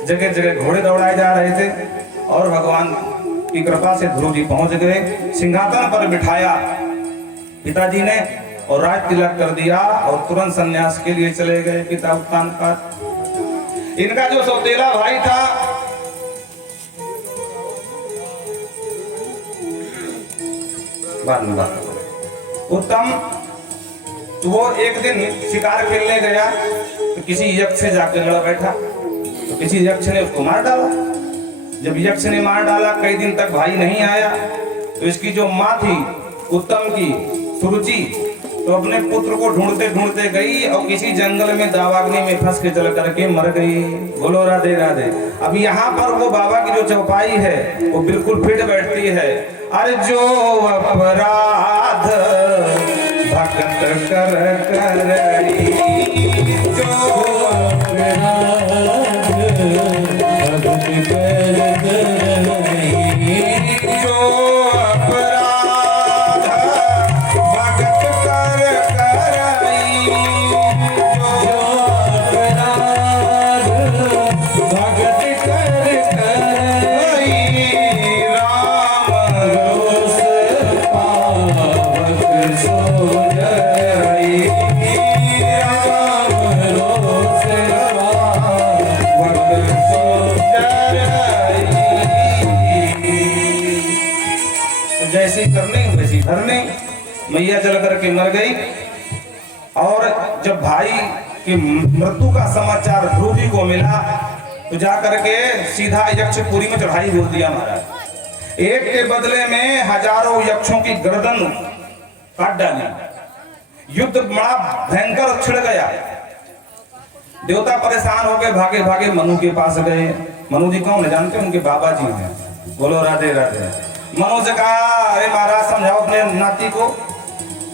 जगह जगह घोड़े दौड़ाए जा रहे थे, और भगवान की कृपा से ध्रुव जी पहुंच गए। सिंहासन पर बिठाया पिताजी ने, और राज तिलक कर दिया, और तुरंत सन्यास के लिए चले गए पिता उत्तानपाद। इनका जो सौतेला भाई था उत्तम, तो वो एक दिन शिकार खेलने गया, तो किसी यक्ष से जाकर लड़ बैठा, तो किसी यक्ष ने उसको मार डाला। जब यक्ष ने मार डाला, कई दिन तक भाई नहीं आया, तो इसकी जो माँ थी उत्तम की सुरुचि, तो अपने पुत्र को ढूंढते ढूंढते गई, और किसी जंगल में दावाग्नि में फंस के जल करके मर गई। बोलो राधे राधे। अब यहाँ पर वो बाबा की जो चौपाई है वो बिल्कुल फिट बैठती है। अरे जो अपराध भक्त कर करई, जो अपराध भक्त कर करई, जो अपराध भक्त कर करई, जो अपराध भक्त कर करई, राम रोष पावक सो जाई, राम रोष पावक सो जाई। तो जैसी करनी वैसी धरनी, मैया जल करके मर गई। और जब भाई की मृत्यु का समाचार ध्रुव जी को मिला, तो जाकर के सीधा यक्षपुरी में चढ़ाई बोल दिया महाराज। एक के बदले में हजारों यक्षों की गर्दन काट डाली। युद्ध बड़ा भयंकर छिड़ गया। देवता परेशान हो गए, भागे भागे मनु के पास गए। मनु जी कौन है जानते हैं? उनके बाबा जी हैं। बोलो राधे राधे। मनु से कहा, अरे महाराज समझाओ अपने नाती को,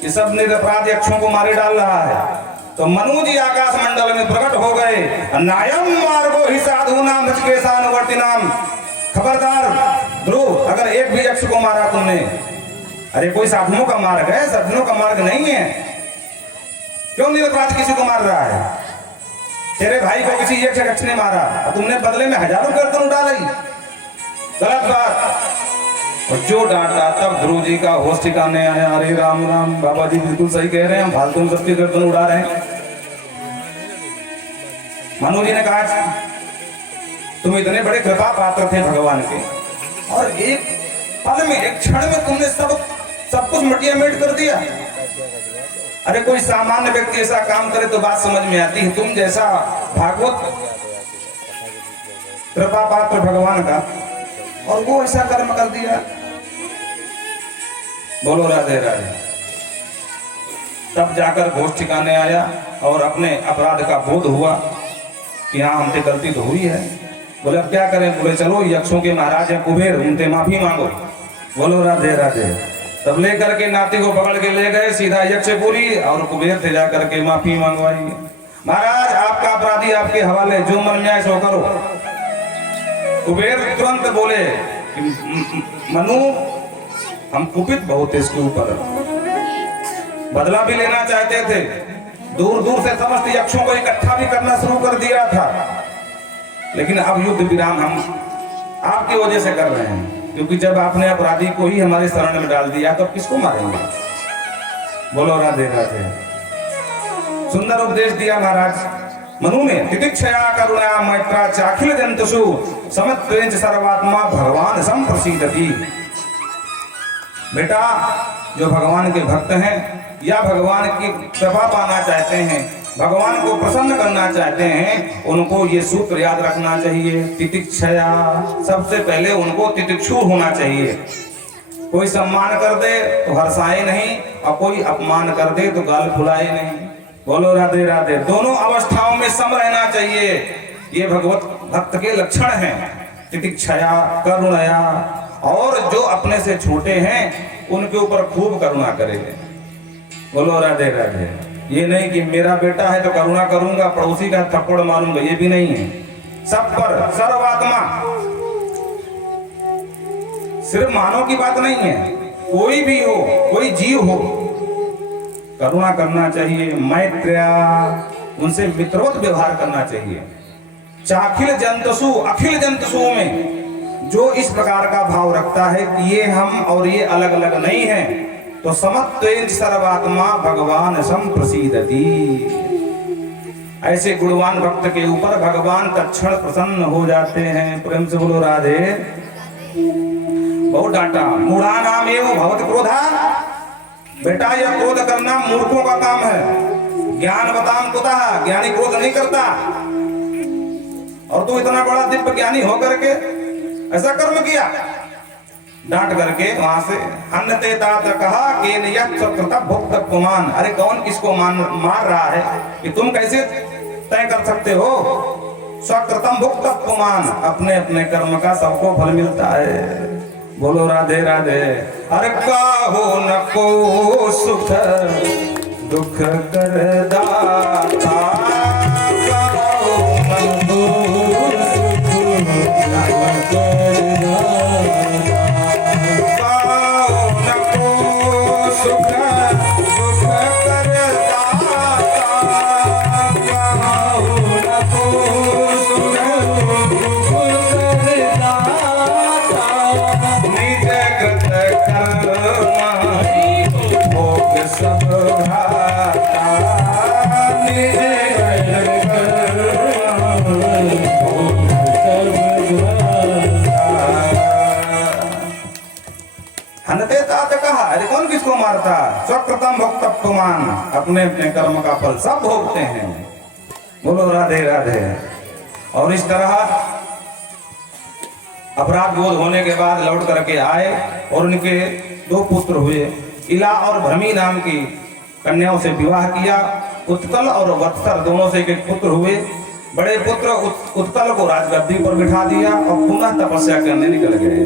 ये सब निरपराध यक्षों को मारे डाल रहा है। तो मनु जी आकाश मंडल में प्रकट हो गए। नायम मार्गो ही साधु नाम मुचकेशानुवर्ती नाम। खबरदार ध्रुव, अगर एक भी यक्ष को मारा तुमने, अरे कोई साधुओं का मार्ग है, सज्जनों का मार्ग नहीं है। क्यों निरपराध किसी को मार रहा है? तेरे भाई को किसी एक यक्ष ने मारा, तुमने बदले में हजारों गर्दन उड़ा ली, गलत बात। और जो डांटा तब ध्रुव जी का होश ठिकाने आया। अरे राम राम, बाबा जी बिल्कुल सही कह रहे हैं, हम फालतू में सबकी गर्दन उड़ा रहे हैं। मनु जी ने कहा तुम इतने बड़े कृपा पात्र थे भगवान के, और एक पल में, एक क्षण में तुमने सब कुछ मटिया मेट कर दिया। अरे कोई सामान्य व्यक्ति ऐसा काम करे तो बात समझ में आती है, तुम जैसा भागवत कृपा पात्र भगवान का, और वो ऐसा कर्म कर दिया। बोलो राधे राधे। तब जाकर घोष ठिकाने आया और अपने अपराध का बोध हुआ कि हाँ हमसे गलती तो हुई है। बोले अब क्या करें? बोले चलो यक्षों के महाराज हैं कुबेर, उनसे माफी मांगो। बोलो राधे राधे। तब लेकर के नाती को पकड़ के ले गए सीधा यक्षपुरी, और कुबेर से जाकर के माफी मंगवाई। महाराज आपका अपराधी आपके हवाले, जो मन में आए सो करो। कुबेर तुरंत बोले कि मनु हम कुपित बहुत थे इसके ऊपर, बदला भी लेना चाहते थे, दूर दूर से समस्त यक्षों को इकट्ठा भी करना शुरू कर दिया था, लेकिन अब युद्ध विराम हम आपकी वजह से कर रहे हैं, क्योंकि जब आपने अपराधी को ही हमारे शरण में डाल दिया तो किसको मारेंगे? बोलो राधे राधे। सुंदर उपदेश दिया महाराज मनु ने। तितिक्षया करुणा मैत्रा चाखिल जंतुषु समत्वेन सर्वात्मा भगवान संप्रसीदति। बेटा, जो भगवान के भक्त हैं या भगवान की कृपा पाना चाहते हैं, भगवान को प्रसन्न करना चाहते हैं, उनको ये सूत्र याद रखना चाहिए। तितिक्षया, सबसे पहले उनको तितिक्षु होना चाहिए। कोई सम्मान कर दे तो हर्षाए नहीं, और कोई अपमान कर दे तो गाल फुलाए नहीं। बोलो राधे राधे। दोनों अवस्थाओं में सम रहना चाहिए। ये भगवत भक्त के लक्षण हैं, तितिक्षया करुणया। और जो अपने से छोटे हैं उनके ऊपर खूब करुणा करेंगे। बोलो राधे राधे। ये नहीं कि मेरा बेटा है तो करुणा करूंगा, पड़ोसी का थप्पड़ मारूंगा, ये भी नहीं है। सब पर, सर्वात्मा। सिर्फ मानव की बात नहीं है, कोई भी हो, कोई जीव हो, करुणा करना चाहिए। मैत्र्या, उनसे मित्रवत व्यवहार करना चाहिए। चाखिल जंतुषु, अखिल जंतुषुओं में जो इस प्रकार का भाव रखता है कि ये हम और ये अलग अलग नहीं है, तो समत्वेन सर्वात्मा भगवान संप्रसीदति। ऐसे गुणवान भक्त के ऊपर भगवान तत्क्षण प्रसन्न हो जाते हैं। प्रेम से बोलो राधे। बहुत डांटा। मूढ़ा नाम एवं भवत क्रोधा। बेटा, यह क्रोध करना मूर्खों का काम है। ज्ञान बताम कुतः, ज्ञानी क्रोध नहीं करता। और तू इतना बड़ा दिव्य ज्ञानी होकर के ऐसा कर्म किया, डांट करके वहां से अन्नते तात कहा कि भुक्त पुमान। अरे कौन किसको मार रहा है कि तुम कैसे तय कर सकते हो? स्वकृतम भुक्त पुमान। अपने अपने कर्म का सबको फल मिलता है। बोलो राधे राधे। अरे काहो न को सुख दुख कर दाता, काहो न को किसको मारता? स्वकृतम भोक्तव्यमान। अपने अपने कर्म का फल सब भोगते हैं। बोलो राधे राधे। और इस तरह अपराध बोध होने के बाद लौट करके आए और उनके 2 पुत्र हुए। इला और भ्रमी नाम की कन्याओं से विवाह किया। उत्कल और वत्सर दोनों से एक पुत्र हुए। बड़े पुत्र उत्कल को राजगद्दी पर बिठा दिया और पुनः तपस्या करने निकल गए।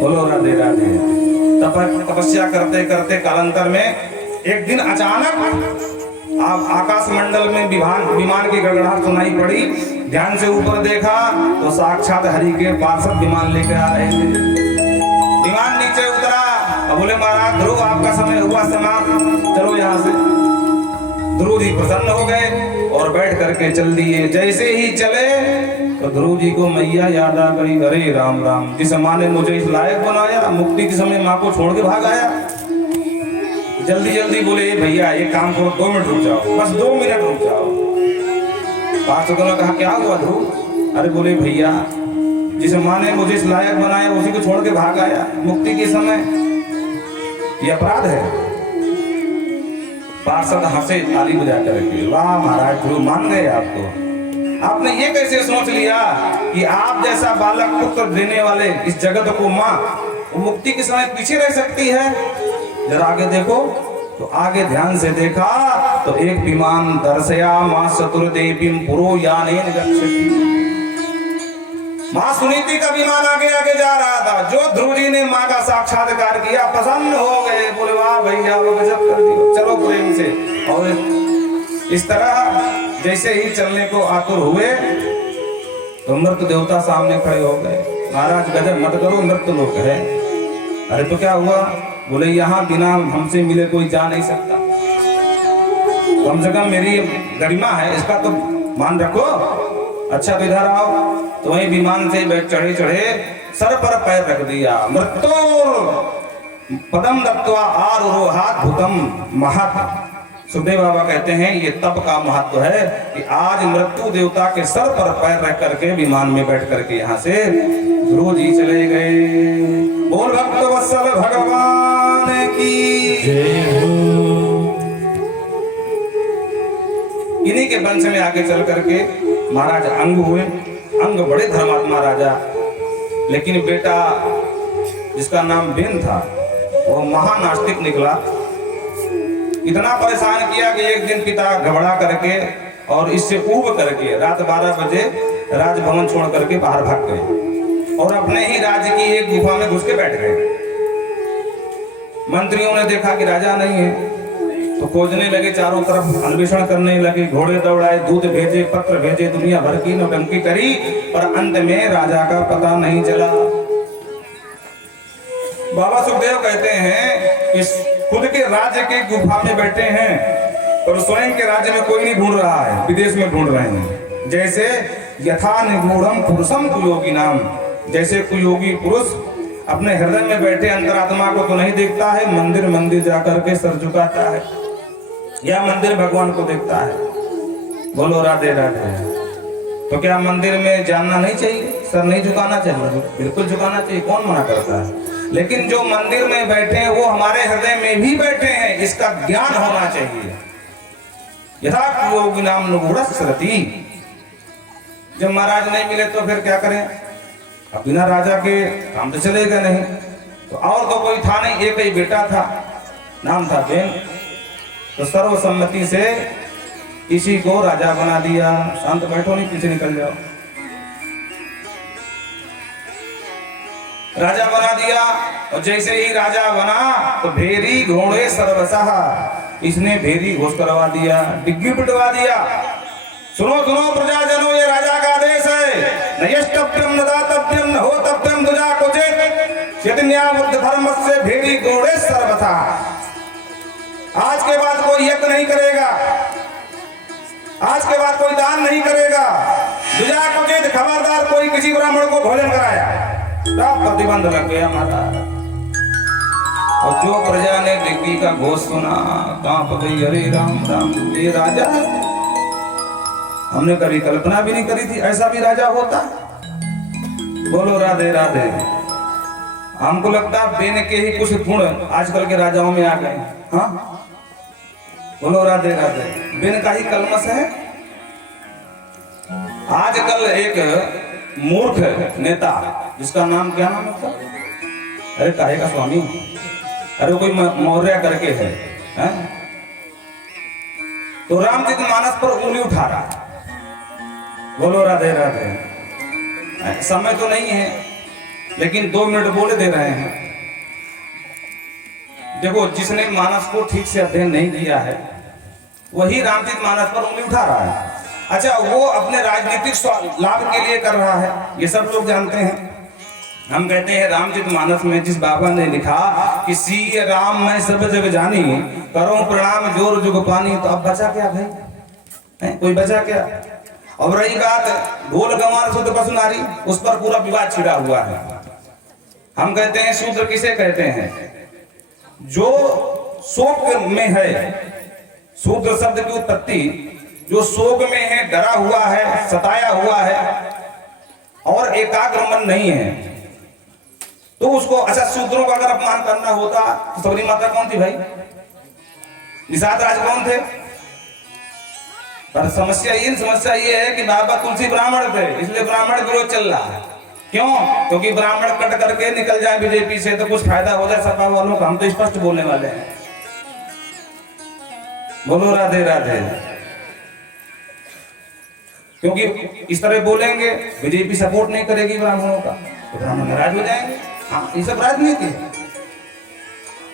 बोलो राधे राधे। तपस्या करते करते कालांतर में एक दिन अचानक आप आकाश मंडल में विमान की गड़गड़ाहट सुनाई पड़ी। ध्यान से ऊपर देखा तो साक्षात हरि के पार्षद विमान लेकर आ रहे थे। विमान नीचे उतरा और बोले महाराज ध्रुव आपका समय हुआ समाप्त, चलो यहाँ से। ध्रुव जी प्रसन्न हो गए और बैठ करके चल दिए। जैसे ही चले तो ध्रुव जी को मैया याद आ गई। अरे राम राम, जिस माँ ने मुझे इस लायक बनाया, मुक्ति के समय माँ को छोड़ के भाग आया। जल्दी जल्दी बोले भैया एक काम करो, 2 मिनट रुक जाओ, बस 2 मिनट रुक जाओ। पार्षदों ने कहा क्या हुआ ध्रुव? अरे बोले भैया जिस माँ ने मुझे इस लायक बनाया उसी को छोड़ के भाग आया मुक्ति के समय, ये अपराध है। पार्षद हंसे ताली बजा करके, वाह महाराज ध्रुव मान गए आपको। आपने ये कैसे सोच लिया कि आप जैसा बालक पुत्र देने वाले इस जगत को माँ मुक्ति के समय पीछे रह सकती है? जरा आगे देखो। तो आगे ध्यान से देखा तो एक विमान दर्शया मां चतुर्देवीं पुरो यानेन गच्छति। मां सुनीति का विमान आगे आगे जा रहा था। जो ध्रुव जी ने मां का साक्षात्कार किया प्रसन्न हो गए, बोले वाह भैया वो गजब कर दिया, चलो प्रेम से। और इस तरह जैसे ही चलने को आतुर हुए तो मृत देवता सामने खड़े हो गए। महाराज गजब मत करो, मृत लोग है। अरे तो क्या हुआ? बोले यहाँ बिना हमसे मिले कोई जा नहीं सकता, कम से कम मेरी गरिमा है इसका तो मान रखो। अच्छा तो इधर आओ। तो वही विमान से बैठ चढ़े सर पर पैर रख दिया। मृत्योर पदम दत्वा आरोहात भूतम महत्। सुखदेव बाबा कहते हैं ये तप का महत्व है कि आज मृत्यु देवता के सर पर पैर रख करके विमान में बैठ करके यहाँ से ध्रुव जी चले गए। बोल भक्त वत्सल भगवान की जय हो। इन्हीं के वंश में आगे चल करके महाराज अंग हुए। अंग बड़े धर्मात्मा राजा, लेकिन बेटा जिसका नाम बेन था वो महानास्तिक निकला। इतना परेशान किया कि एक दिन पिता घबरा करके और इससे ऊब करके रात 12 बजे राजभवन छोड़ करके बाहर भाग गए और अपने ही राज्य की एक गुफा में घुस के बैठ गए। मंत्रियों ने देखा कि राजा नहीं है तो खोजने लगे, चारों तरफ अन्वेषण करने लगे, घोड़े दौड़ाए, दूत भेजे, पत्र भेजे, दुनिया भर की नौटंकी करी, पर अंत में राजा का पता नहीं चला। बाबा सुखदेव कहते हैं कि खुद के राज्य के गुफा में बैठे हैं और स्वयं के राज्य में कोई नहीं ढूंढ रहा है, विदेश में ढूंढ रहे हैं। जैसे यथा निगूढ़म पुरुषम कुयोगी नाम, जैसे कुयोगी पुरुष अपने हृदय में बैठे अंतरात्मा को तो नहीं देखता है, मंदिर मंदिर जाकर के सर झुकाता है या मंदिर भगवान को देखता है। बोलो राधे राधे। तो क्या मंदिर में जानना नहीं चाहिए, सर नहीं झुकाना चाहिए? बिल्कुल झुकाना चाहिए, कौन मना करता है। लेकिन जो मंदिर में बैठे हैं वो हमारे हृदय में भी बैठे हैं, इसका ज्ञान होना चाहिए। यथा योगी नाम नुगुड़स्रति। जब महाराज नहीं मिले तो फिर क्या करें? अब बिना राजा के काम तो चलेगा नहीं। तो और तो कोई था नहीं, एक ही बेटा था, नाम था बेन। तो सर्वसम्मति से इसी को राजा बना दिया। शांत बैठो, नहीं पीछे निकल जाओ। राजा बना दिया और जैसे ही राजा बना तो भेरी घोड़े सर्वसहा, इसने भेरी घोष करवा दिया, डिग्गी पिटवा दिया। सुनो सुनो प्रजाजनों, ये राजा का आदेश है। न यष्टव्यम न दातव्यम न होतव्यम दुजा कुचित चैतन्यावृत्त धर्मस्य भेरी घोड़े सर्वथा। आज के बाद कोई यज्ञ नहीं करेगा, आज के बाद कोई दान नहीं करेगा, दुजा कुचित खबरदार कोई किसी ब्राह्मण को भोजन कराया, तब प्रतिबंध लग गया महाराज। और जो प्रजा ने डिग्गी का घोष सुना कांप गई। अरे राम राम, ये राजा, हमने कभी कल्पना भी नहीं करी थी ऐसा भी राजा होता। बोलो राधे राधे। हमको लगता बेन के ही कुछ गुण आजकल के राजाओं में आ गए। हाँ बोलो राधे राधे। बेन का ही कलमस है। आजकल एक मूर्ख नेता, जिसका नाम क्या नाम है? अरे काहे का स्वामी, अरे कोई मौर्य करके है? तो रामचरित मानस पर उंगली उठा रहा। बोलो राधे राधे। समय तो नहीं है लेकिन 2 मिनट बोले दे रहे हैं। देखो, जिसने मानस को ठीक से अध्ययन नहीं किया है वही रामचरितमानस पर उंगली उठा रहा है। अच्छा, वो अपने राजनीतिक लाभ के लिए कर रहा है, ये सब लोग जानते हैं। हम कहते हैं रामचरितमानस में जिस बाबा ने लिखा कि सी राम मैं सब जग जानी, करो प्रणाम जोर जुग पानी, तो अब बचा क्या भाई? कोई बचा क्या? अब रही बात ढोल गंवार शुद्ध पशु नारी, उस पर पूरा विवाद छिड़ा हुआ है। हम कहते हैं शूद्र किसे कहते हैं? जो शोक में है, शूद्र शब्द की उत्पत्ति जो शोक में है, डरा हुआ है, सताया हुआ है और एकाग्र मन नहीं है, तो उसको। अच्छा, शूद्रों का अगर अपमान करना होता तो सबरी माता कौन थी भाई? निषाद राज कौन थे? पर समस्या ये है कि बाबा तुलसी ब्राह्मण थे, इसलिए ब्राह्मण विरोध चल रहा है। क्यों? क्योंकि ब्राह्मण कट करके निकल जाए बीजेपी से तो कुछ फायदा हो जाए सपा वालों का। हम तो स्पष्ट बोलने वाले हैं। बोलो राधे राधे। क्योंकि इस तरह बोलेंगे बीजेपी सपोर्ट नहीं करेगी ब्राह्मणों का, तो ब्राह्मण नाराज हो जाएंगे। हाँ, ये सब राजनीति है।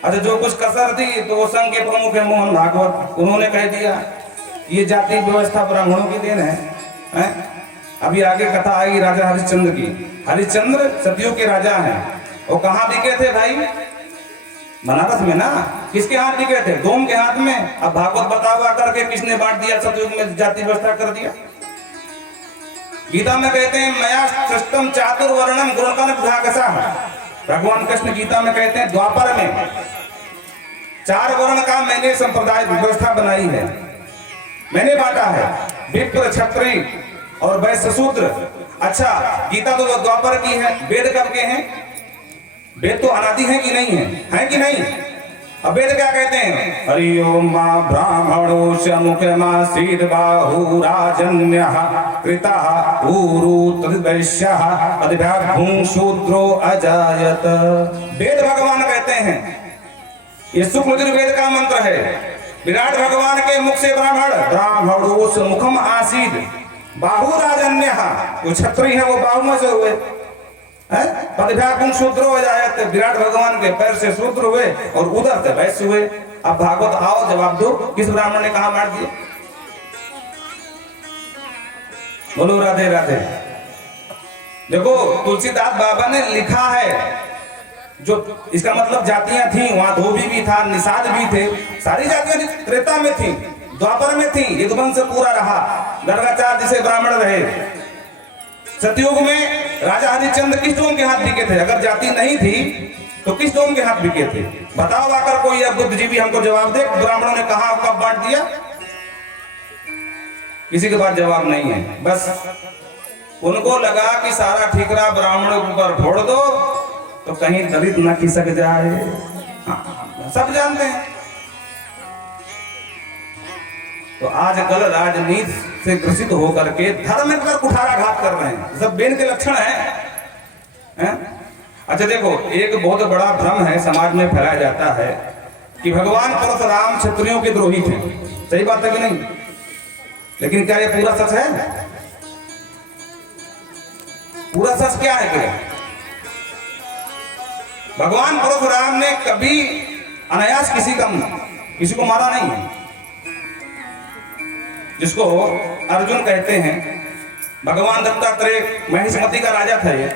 अच्छा, जो कुछ कसर थी तो वो संघ के प्रमुख है मोहन भागवत, उन्होंने कह दिया ये जाति व्यवस्था ब्राह्मणों की देन है। अभी आगे कथा आएगी राजा हरिश्चंद्र की। हरिश्चंद्र सतयुग के राजा हैं। वो कहाँ बिके थे भाई? बनारस में ना। किसके हाथ बिके थे? डोम के हाथ में। अब भागवत बतावा करके किसने बांट दिया? सतयुग में जाति व्यवस्था कर दिया। गीता में कहते हैं मया सृष्टम चातुर्वर्णम गुणकन विभागसा। भगवान कृष्ण गीता में कहते हैं द्वापर में 4 वर्ण का मैंने संप्रदाय व्यवस्था बनाई है, मैंने बांटा है, विप्र क्षत्रिय और वैश्य शूद्र। अच्छा, गीता तो द्वापर की है, वेद कब के हैं? वेद तो अनादि है कि नहीं है कि नहीं? अब वेद क्या कहते हैं? हरि ओम मां ब्राह्मणो च मुखमासीद बाहु राजन्यः कृतः ऊरु तद्वैश्यः अद्भ्याभूं शूद्रो अजायत। वेद भगवान कहते हैं, ये शुक्ल यजुर्वेद का मंत्र है। विराट भगवान के मुख से ब्राह्मणोस मुखम आसीद बाहु राजन्यः, वो क्षत्रिय है वो बाहु में से हुए, पदभ्याकुं शूद्रो अजायत। विराट भगवान के पैर से शूद्र हुए और उधर से वैश्य हुए। अब भागवत आओ जवाब दो, किस ब्राह्मण ने कहा मार दिया? बोलो राधे राधे। देखो तुलसीदास बाबा ने लिखा है, जो इसका मतलब जातियां थी, वहां धोबी भी था, निषाद भी थे, सारी जातियां त्रेता में थी, द्वापर में थी, यदुवंश पूरा रहा, गर्गाचार्य जिसे ब्राह्मण रहे। सतयुग में राजा हरिश्चंद्र किस डोम के हाथ बिके थे? अगर जाति नहीं थी तो किस डोम के हाथ बिके थे? बताओ आकर कोई अब बुद्धिजीवी हमको जवाब दे। ब्राह्मणों ने कहा कब बांट दिया? किसी के पास जवाब नहीं है। बस उनको लगा कि सारा ठीकरा ब्राह्मणों के ऊपर फोड़ दो तो कहीं दलित न खिसक जाए। हाँ, सब जानते हैं। तो आजकल राजनीति से ग्रसित होकर के धर्म पर कुठाराघात कर रहे हैं, सब बेन के लक्षण हैं। अच्छा देखो, एक बहुत बड़ा भ्रम है समाज में फैलाया जाता है कि भगवान परशुराम क्षत्रियों के द्रोही थे। सही बात है कि नहीं? लेकिन क्या ये पूरा सच है? पूरा सच क्या है? क्या भगवान परशुराम ने कभी अनायास किसी को मारा नहीं है। जिसको अर्जुन कहते हैं, भगवान दत्तात्रेय महिष्मति का राजा था, ये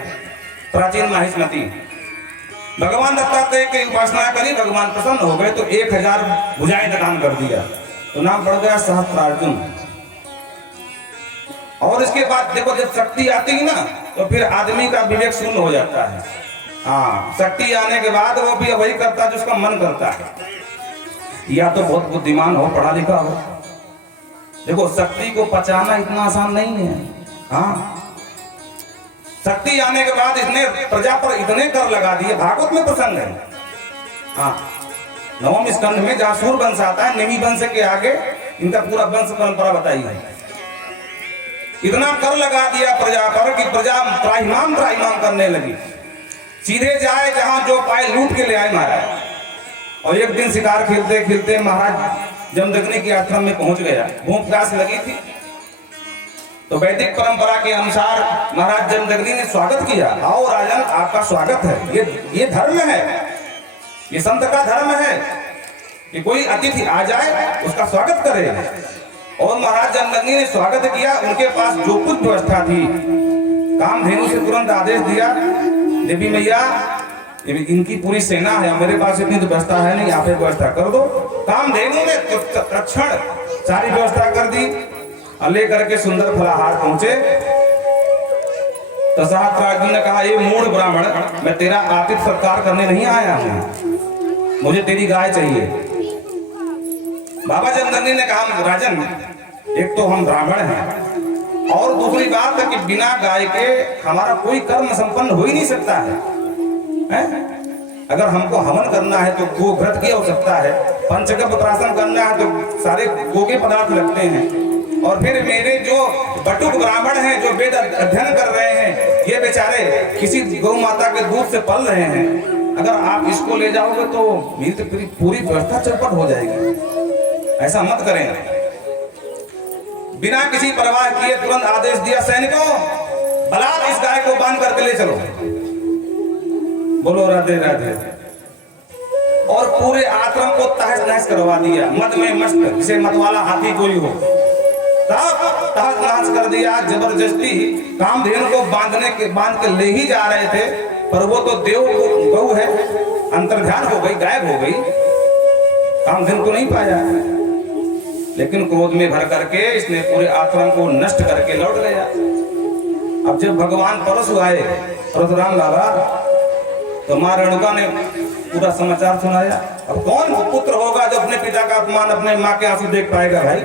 प्राचीन महिष्मति। भगवान दत्तात्रेय की उपासना करी, भगवान प्रसन्न हो गए तो 1000 भुजाएं दान कर दिया, तो नाम पड़ गया सहस्त्रार्जुन। और इसके बाद देखो, जब शक्ति आती है ना तो फिर आदमी का विवेक शून्य हो जाता है। हाँ, शक्ति आने के बाद वो भी वही करता है जिसका मन करता है, या तो बहुत बुद्धिमान हो, पढ़ा लिखा हो। देखो, शक्ति को पचाना इतना आसान नहीं है। हाँ, शक्ति आने के बाद इसने प्रजा पर इतने कर लगा दिए। भागवत में प्रसंग है। हाँ, 9वें स्कंध में जहाँ सूर वंश आता है, निमि वंश के आगे इनका पूरा वंश परंपरा बताई है। इतना कर लगा दिया प्रजा पर कि प्रजा त्राहिमाम करने लगी। सीधे जाए जहां जो पाए लूट के ले आए महाराज। और एक दिन शिकार खेलते खेलते महाराज जमदग्नि के आश्रम में पहुंच गया। भूख प्यास लगी थी तो वैदिक परंपरा के अनुसार महाराज जमदग्नि ने स्वागत किया। आओ राजन, आपका स्वागत है। ये धर्म है, ये संत का धर्म है। कि कोई अतिथि आ जाए उसका स्वागत करे। और महाराज जमदग्नि ने स्वागत किया। उनके पास जो कुछ व्यवस्था थी, कामधेनु से तुरंत आदेश दिया, देवी मैया इनकी पूरी सेना है, मेरे पास इतनी तो व्यवस्था है नहीं, आप व्यवस्था कर दो। कामधेनु ने तत्क्षण सारी व्यवस्था कर दी। लेकर के सुंदर फलाहार पहुंचे। तो सहस्त्रार्जुन ने कहा, ये मूढ़ ब्राह्मण, मैं तेरा आतिथ्य सत्कार करने नहीं आया हूं, मुझे तेरी गाय चाहिए। बाबा जमदग्नि ने कहा, राजन एक तो हम ब्राह्मण हैं और दूसरी बात है कि बिना गाय के हमारा कोई कर्म संपन्न हो ही नहीं सकता है? अगर हमको हवन करना है तो गोव्रत की आवश्यकता है, पंचगव्य प्राशन करना है तो सारे गो के पदार्थ लगते हैं। और फिर मेरे जो बटुक ब्राह्मण हैं जो वेद अध्ययन कर रहे हैं, ये बेचारे किसी गौ माता के दूध से पल रहे हैं, अगर आप इसको ले जाओगे तो मेरी तो पूरी व्यवस्था चौपट हो जाएगी। ऐसा मत करें। बिना किसी परवाह किए तुरंत आदेश दिया, सैनिकों बलात् इस गाय को बांध करके ले चलो। बोलो राधे राधे। और पूरे आश्रम को तहस नहस करवा दिया। मद में मस्त, जिसे मत वाला हाथी कोई हो, तहस नहस कर दिया। जबरदस्ती कामधेनु को बांध के ले ही जा रहे थे, पर वो तो देव गौ है, अंतर्ध्यान हो गई, गायब हो गई। कामधेनु को नहीं पाया, लेकिन क्रोध में भर करके इसने पूरे आश्रम को नष्ट करके लौट गया। अब जब भगवान परशु आए, परशुराम बाबा, तो मां रेणुका ने पूरा समाचार सुनाया। अब कौन पुत्र होगा जो अपने पिता का अपमान अपने मां के आंसू देख पाएगा भाई?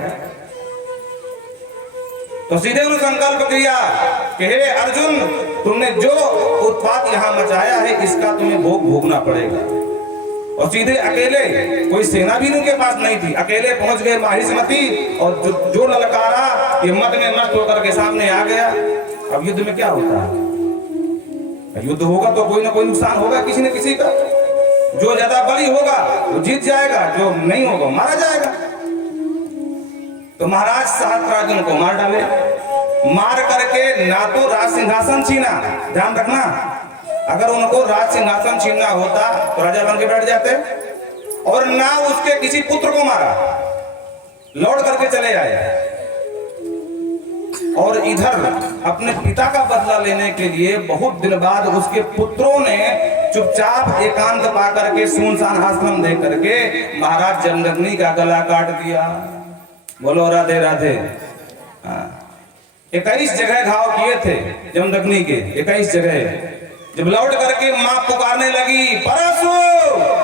तो सीधे उन्होंने संकल्प किया कि हे अर्जुन, तुमने जो उत्पात यहाँ मचाया है इसका तुम्हें भोग भोगना पड़ेगा। और सीधे अकेले, कोई सेना भी उनके पास नहीं थी, अकेले पहुंच गए माहिष्मती। और जो ललकारा ये मद में नष्ट होकर के सामने आ गया। अब युद्ध में क्या होता है? युद्ध होगा तो कोई ना कोई नुकसान होगा किसी न किसी का। जो ज्यादा बली होगा वो जीत जाएगा, जो नहीं होगा मारा जाएगा। तो महाराज सहस्त्रार्जुन को मार डाले। मार करके ना तो राज सिंहासन छीना, ध्यान रखना, अगर उनको राज सिंहासन छीनना होता तो राजा बन के बैठ जाते, और ना उसके किसी पुत्र को मारा, लौट करके चले आए। और इधर अपने पिता का बदला लेने के लिए बहुत दिन बाद उसके पुत्रों ने चुपचाप एकांत पा करके सुनसान आश्रम दे करके महाराज जमदग्नि का गला काट दिया। बोलो राधे राधे। 21 जगह घाव किए थे जमदग्नि के, 21 जगह। जब लौट करके मां पुकारने लगी, परशु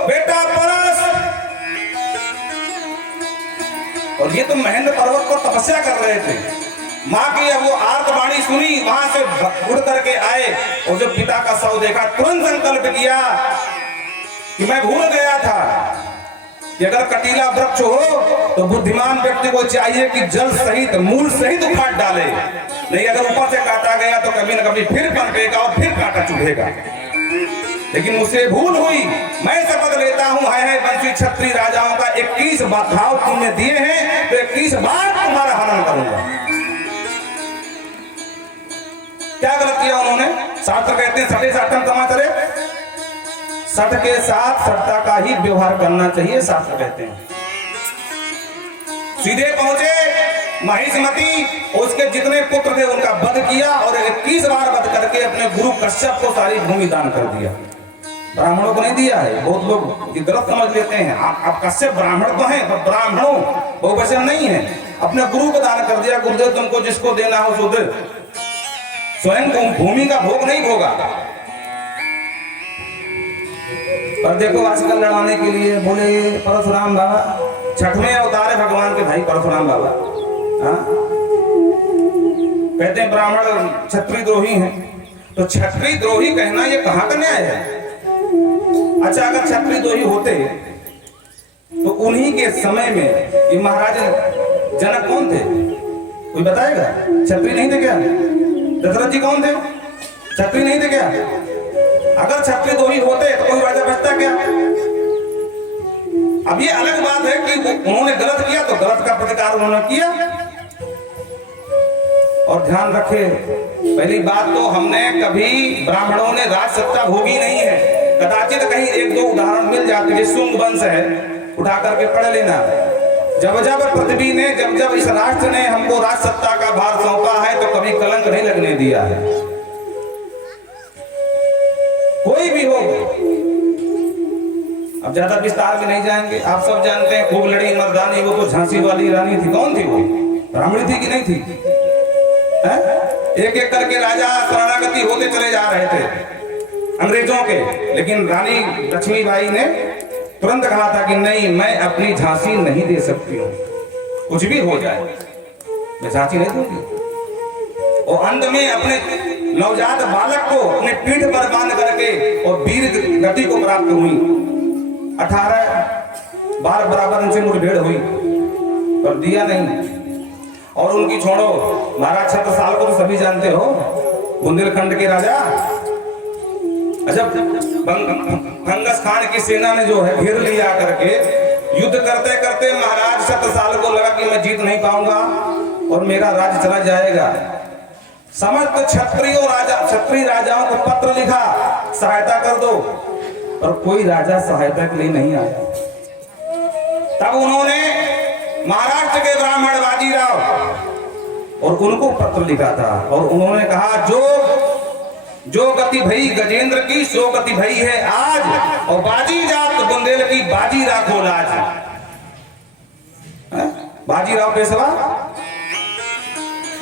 बेटा परश। और ये तो महेंद्र पर्वत पर तपस्या कर रहे थे। मां की वो आर्तवाणी सुनी, वहां से उड़ करके आए और जब पिता का शव देखा तुरंत संकल्प किया कि मैं भूल गया था कि अगर कटीला वृक्ष हो तो बुद्धिमान व्यक्ति को चाहिए कि जल सहित मूल सहित उखाड़ डाले, नहीं अगर ऊपर से काटा गया तो कभी न कभी फिर पनपेगा और फिर कांटा चुभेगा। लेकिन मुझसे भूल हुई। मैं शपथ लेता हूं है वंशी क्षत्रिय राजाओं का 21 घाव तुमने दिए हैं तो 21 बार तुम्हारा हनन करूंगा। क्या गलत किया उन्होंने? शास्त्र कहते हैं सटे साठम समाचारे, सठ के साथ सट्टा का ही व्यवहार करना चाहिए, शास्त्र कहते हैं। सीधे पहुंचे महिष्मती, उसके जितने पुत्र थे उनका वध किया और 21 बार वध करके अपने गुरु कश्यप को सारी भूमि दान कर दिया। ब्राह्मणों को नहीं दिया है, बहुत लोग ये गलत समझ लेते हैं। आप कश्यप ब्राह्मण तो हैं, पर ब्राह्मणों बहुवचन नहीं है। अपने गुरु को दान कर दिया, गुरुदेव तुमको जिसको देना हो सो दे, स्वयं तुम भूमि का भोग नहीं भोगा। पर देखो आजकल लड़ाने के लिए बोले परशुराम बाबा, छठवें अवतार है भगवान के भाई परशुराम बाबा। कहते हैं ब्राह्मण क्षत्रिय द्रोही हैं, तो क्षत्रिय द्रोही कहना ये कहाँ का न्याय है? अच्छा अगर क्षत्रिय द्रोही होते तो उन्हीं के समय में ये महाराज जनक कौन थे? कोई बताएगा? क्षत्रिय नहीं थे क्या? दशरथ जी कौन थे? क्षत्रिय नहीं थे क्या? अगर क्षत्रिय द्रोही होते तो कोई राजा बचता क्या? अब ये अलग बात है कि उन्होंने गलत किया तो गलत का प्रतिकार उन्होंने किया। और ध्यान रखे, पहली बात तो हमने कभी ब्राह्मणों ने राज सत्ता भोगी नहीं है। कदाचित कहीं एक दो उदाहरण मिल जाते हैं। शुंग वंश है, उठा करके पढ़ लेना। जब जब पृथ्वी ने जब जब इस राष्ट्र ने हमको राज सत्ता का भार सौंपा है तो कभी कलंक नहीं लगने दिया है, कोई भी हो। अब ज्यादा विस्तार में नहीं जाएंगे, आप सब जानते हैं खूब लड़ी मर्दानी, वो तो झांसी वाली रानी थी। कौन थी वो? ब्राह्मणी थी कि नहीं थी? एक एक करके राजा शरणागति होते चले जा रहे थे अंग्रेजों के, लेकिन रानी लक्ष्मीबाई ने तुरंत कहा था कि नहीं, मैं अपनी झांसी नहीं दे सकती हूँ, कुछ भी हो जाए मैं झांसी नहीं दूंगी। और अंत में अपने नवजात बालक को अपने पीठ पर बांध करके और वीर गति को प्राप्त हुई। 18 बार बराबर उनसे मुठभेड़ हुई पर दिया नहीं। और उनकी छोड़ो, महाराज छत्रसाल को तो सभी जानते हो, बुंदेलखंड के राजा। जब फंगस खान की सेना ने जो है घेर लिया करके युद्ध करते करते महाराज छत्रसाल को लगा कि मैं जीत नहीं पाऊंगा और मेरा राज्य चला जाएगा। समस्त क्षत्रिय राजाओं को पत्र लिखा, सहायता कर दो, और कोई राजा सहायता के लिए नहीं आया। तब उन्होंने महाराष्ट्र के ब्राह्मण बाजीराव और उनको पत्र लिखा था और उन्होंने कहा जो गति भई गजेंद्र की सो गति भई है आज, और बाजी जात बुंदेल की बाजी राखो लाज। बाजीराव पेशवा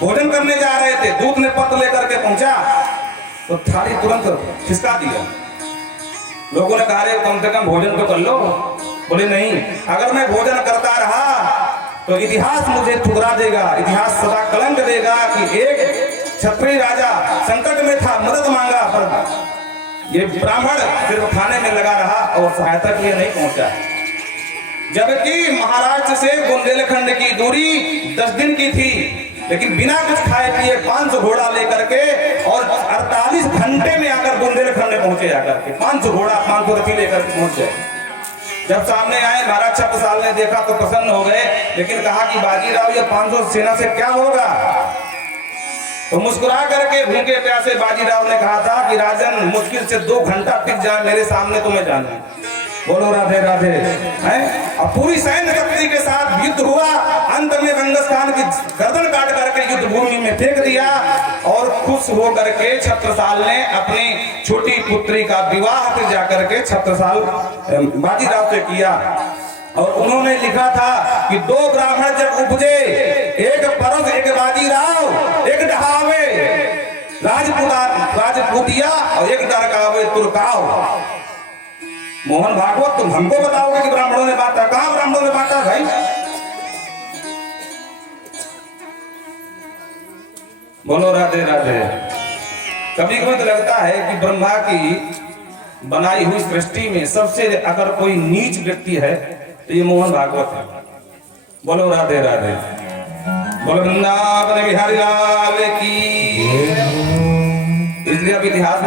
भोजन करने जा रहे थे, दूत ने पत्र लेकर के पहुंचा तो थाली तुरंत खिसका दिया। लोगों ने कहा कम से कम भोजन तो कर लो। बोले नहीं, अगर मैं भोजन करता रहा तो इतिहास मुझे ठुकरा देगा, इतिहास सदा कलंक देगा कि एक क्षत्रिय राजा संकट में था, मदद मांगा, पर ये ब्राह्मण सिर्फ खाने में लगा रहा और सहायता के लिए नहीं पहुंचा। जबकि महाराष्ट्र से बुंदेलखंड की दूरी 10 दिन की थी, लेकिन बिना कुछ खाए पिए 500 घोड़ा लेकर के और 48 घंटे में आकर बुंदेलखंड में पहुंचे। आकर के 500 घोड़ा 500 रथी लेकर के पहुंचे। जब सामने आए महाराज छत्रसाल ने देखा तो प्रसन्न हो गए, लेकिन कहा कि बाजीराव ये 500 सेना से क्या होगा? तो मुस्कुरा करके भूखे प्यासे बाजीराव ने कहा था कि राजन मुश्किल से 2 घंटा टिक जाए मेरे सामने तो मैं जानू। बोलो राधे राधे। हैं? अब पूरी सैन्य शक्ति के साथ युद्ध हुआ। अंत में फंगस खान की गर्दन काट करके युद्ध भूमि में फेंक दिया और खुश होकर के छत्रसाल ने अपनी छोटी पुत्री का विवाह जाकर के छत्रसाल बाजीराव से किया। और उन्होंने लिखा था कि 2 ब्राह्मण जब उपजे, एक परस एक बाजीराव, एक ढहावे राजपूतिया और एक डरकावे तुर्काव। मोहन भागवत, तुम हमको बताओगे कि ब्राह्मणों ने बांटा? कहां ब्राह्मणों ने बांटा भाई? बोलो राधे राधे। कभी कभी तो लगता है कि ब्रह्मा की बनाई हुई सृष्टि में सबसे अगर कोई नीच व्यक्ति है तो ये मोहन भागवत है। बोलो राधे राधे। बोलो वृंदावन बिहारी लाल की। इसलिए अब इतिहास में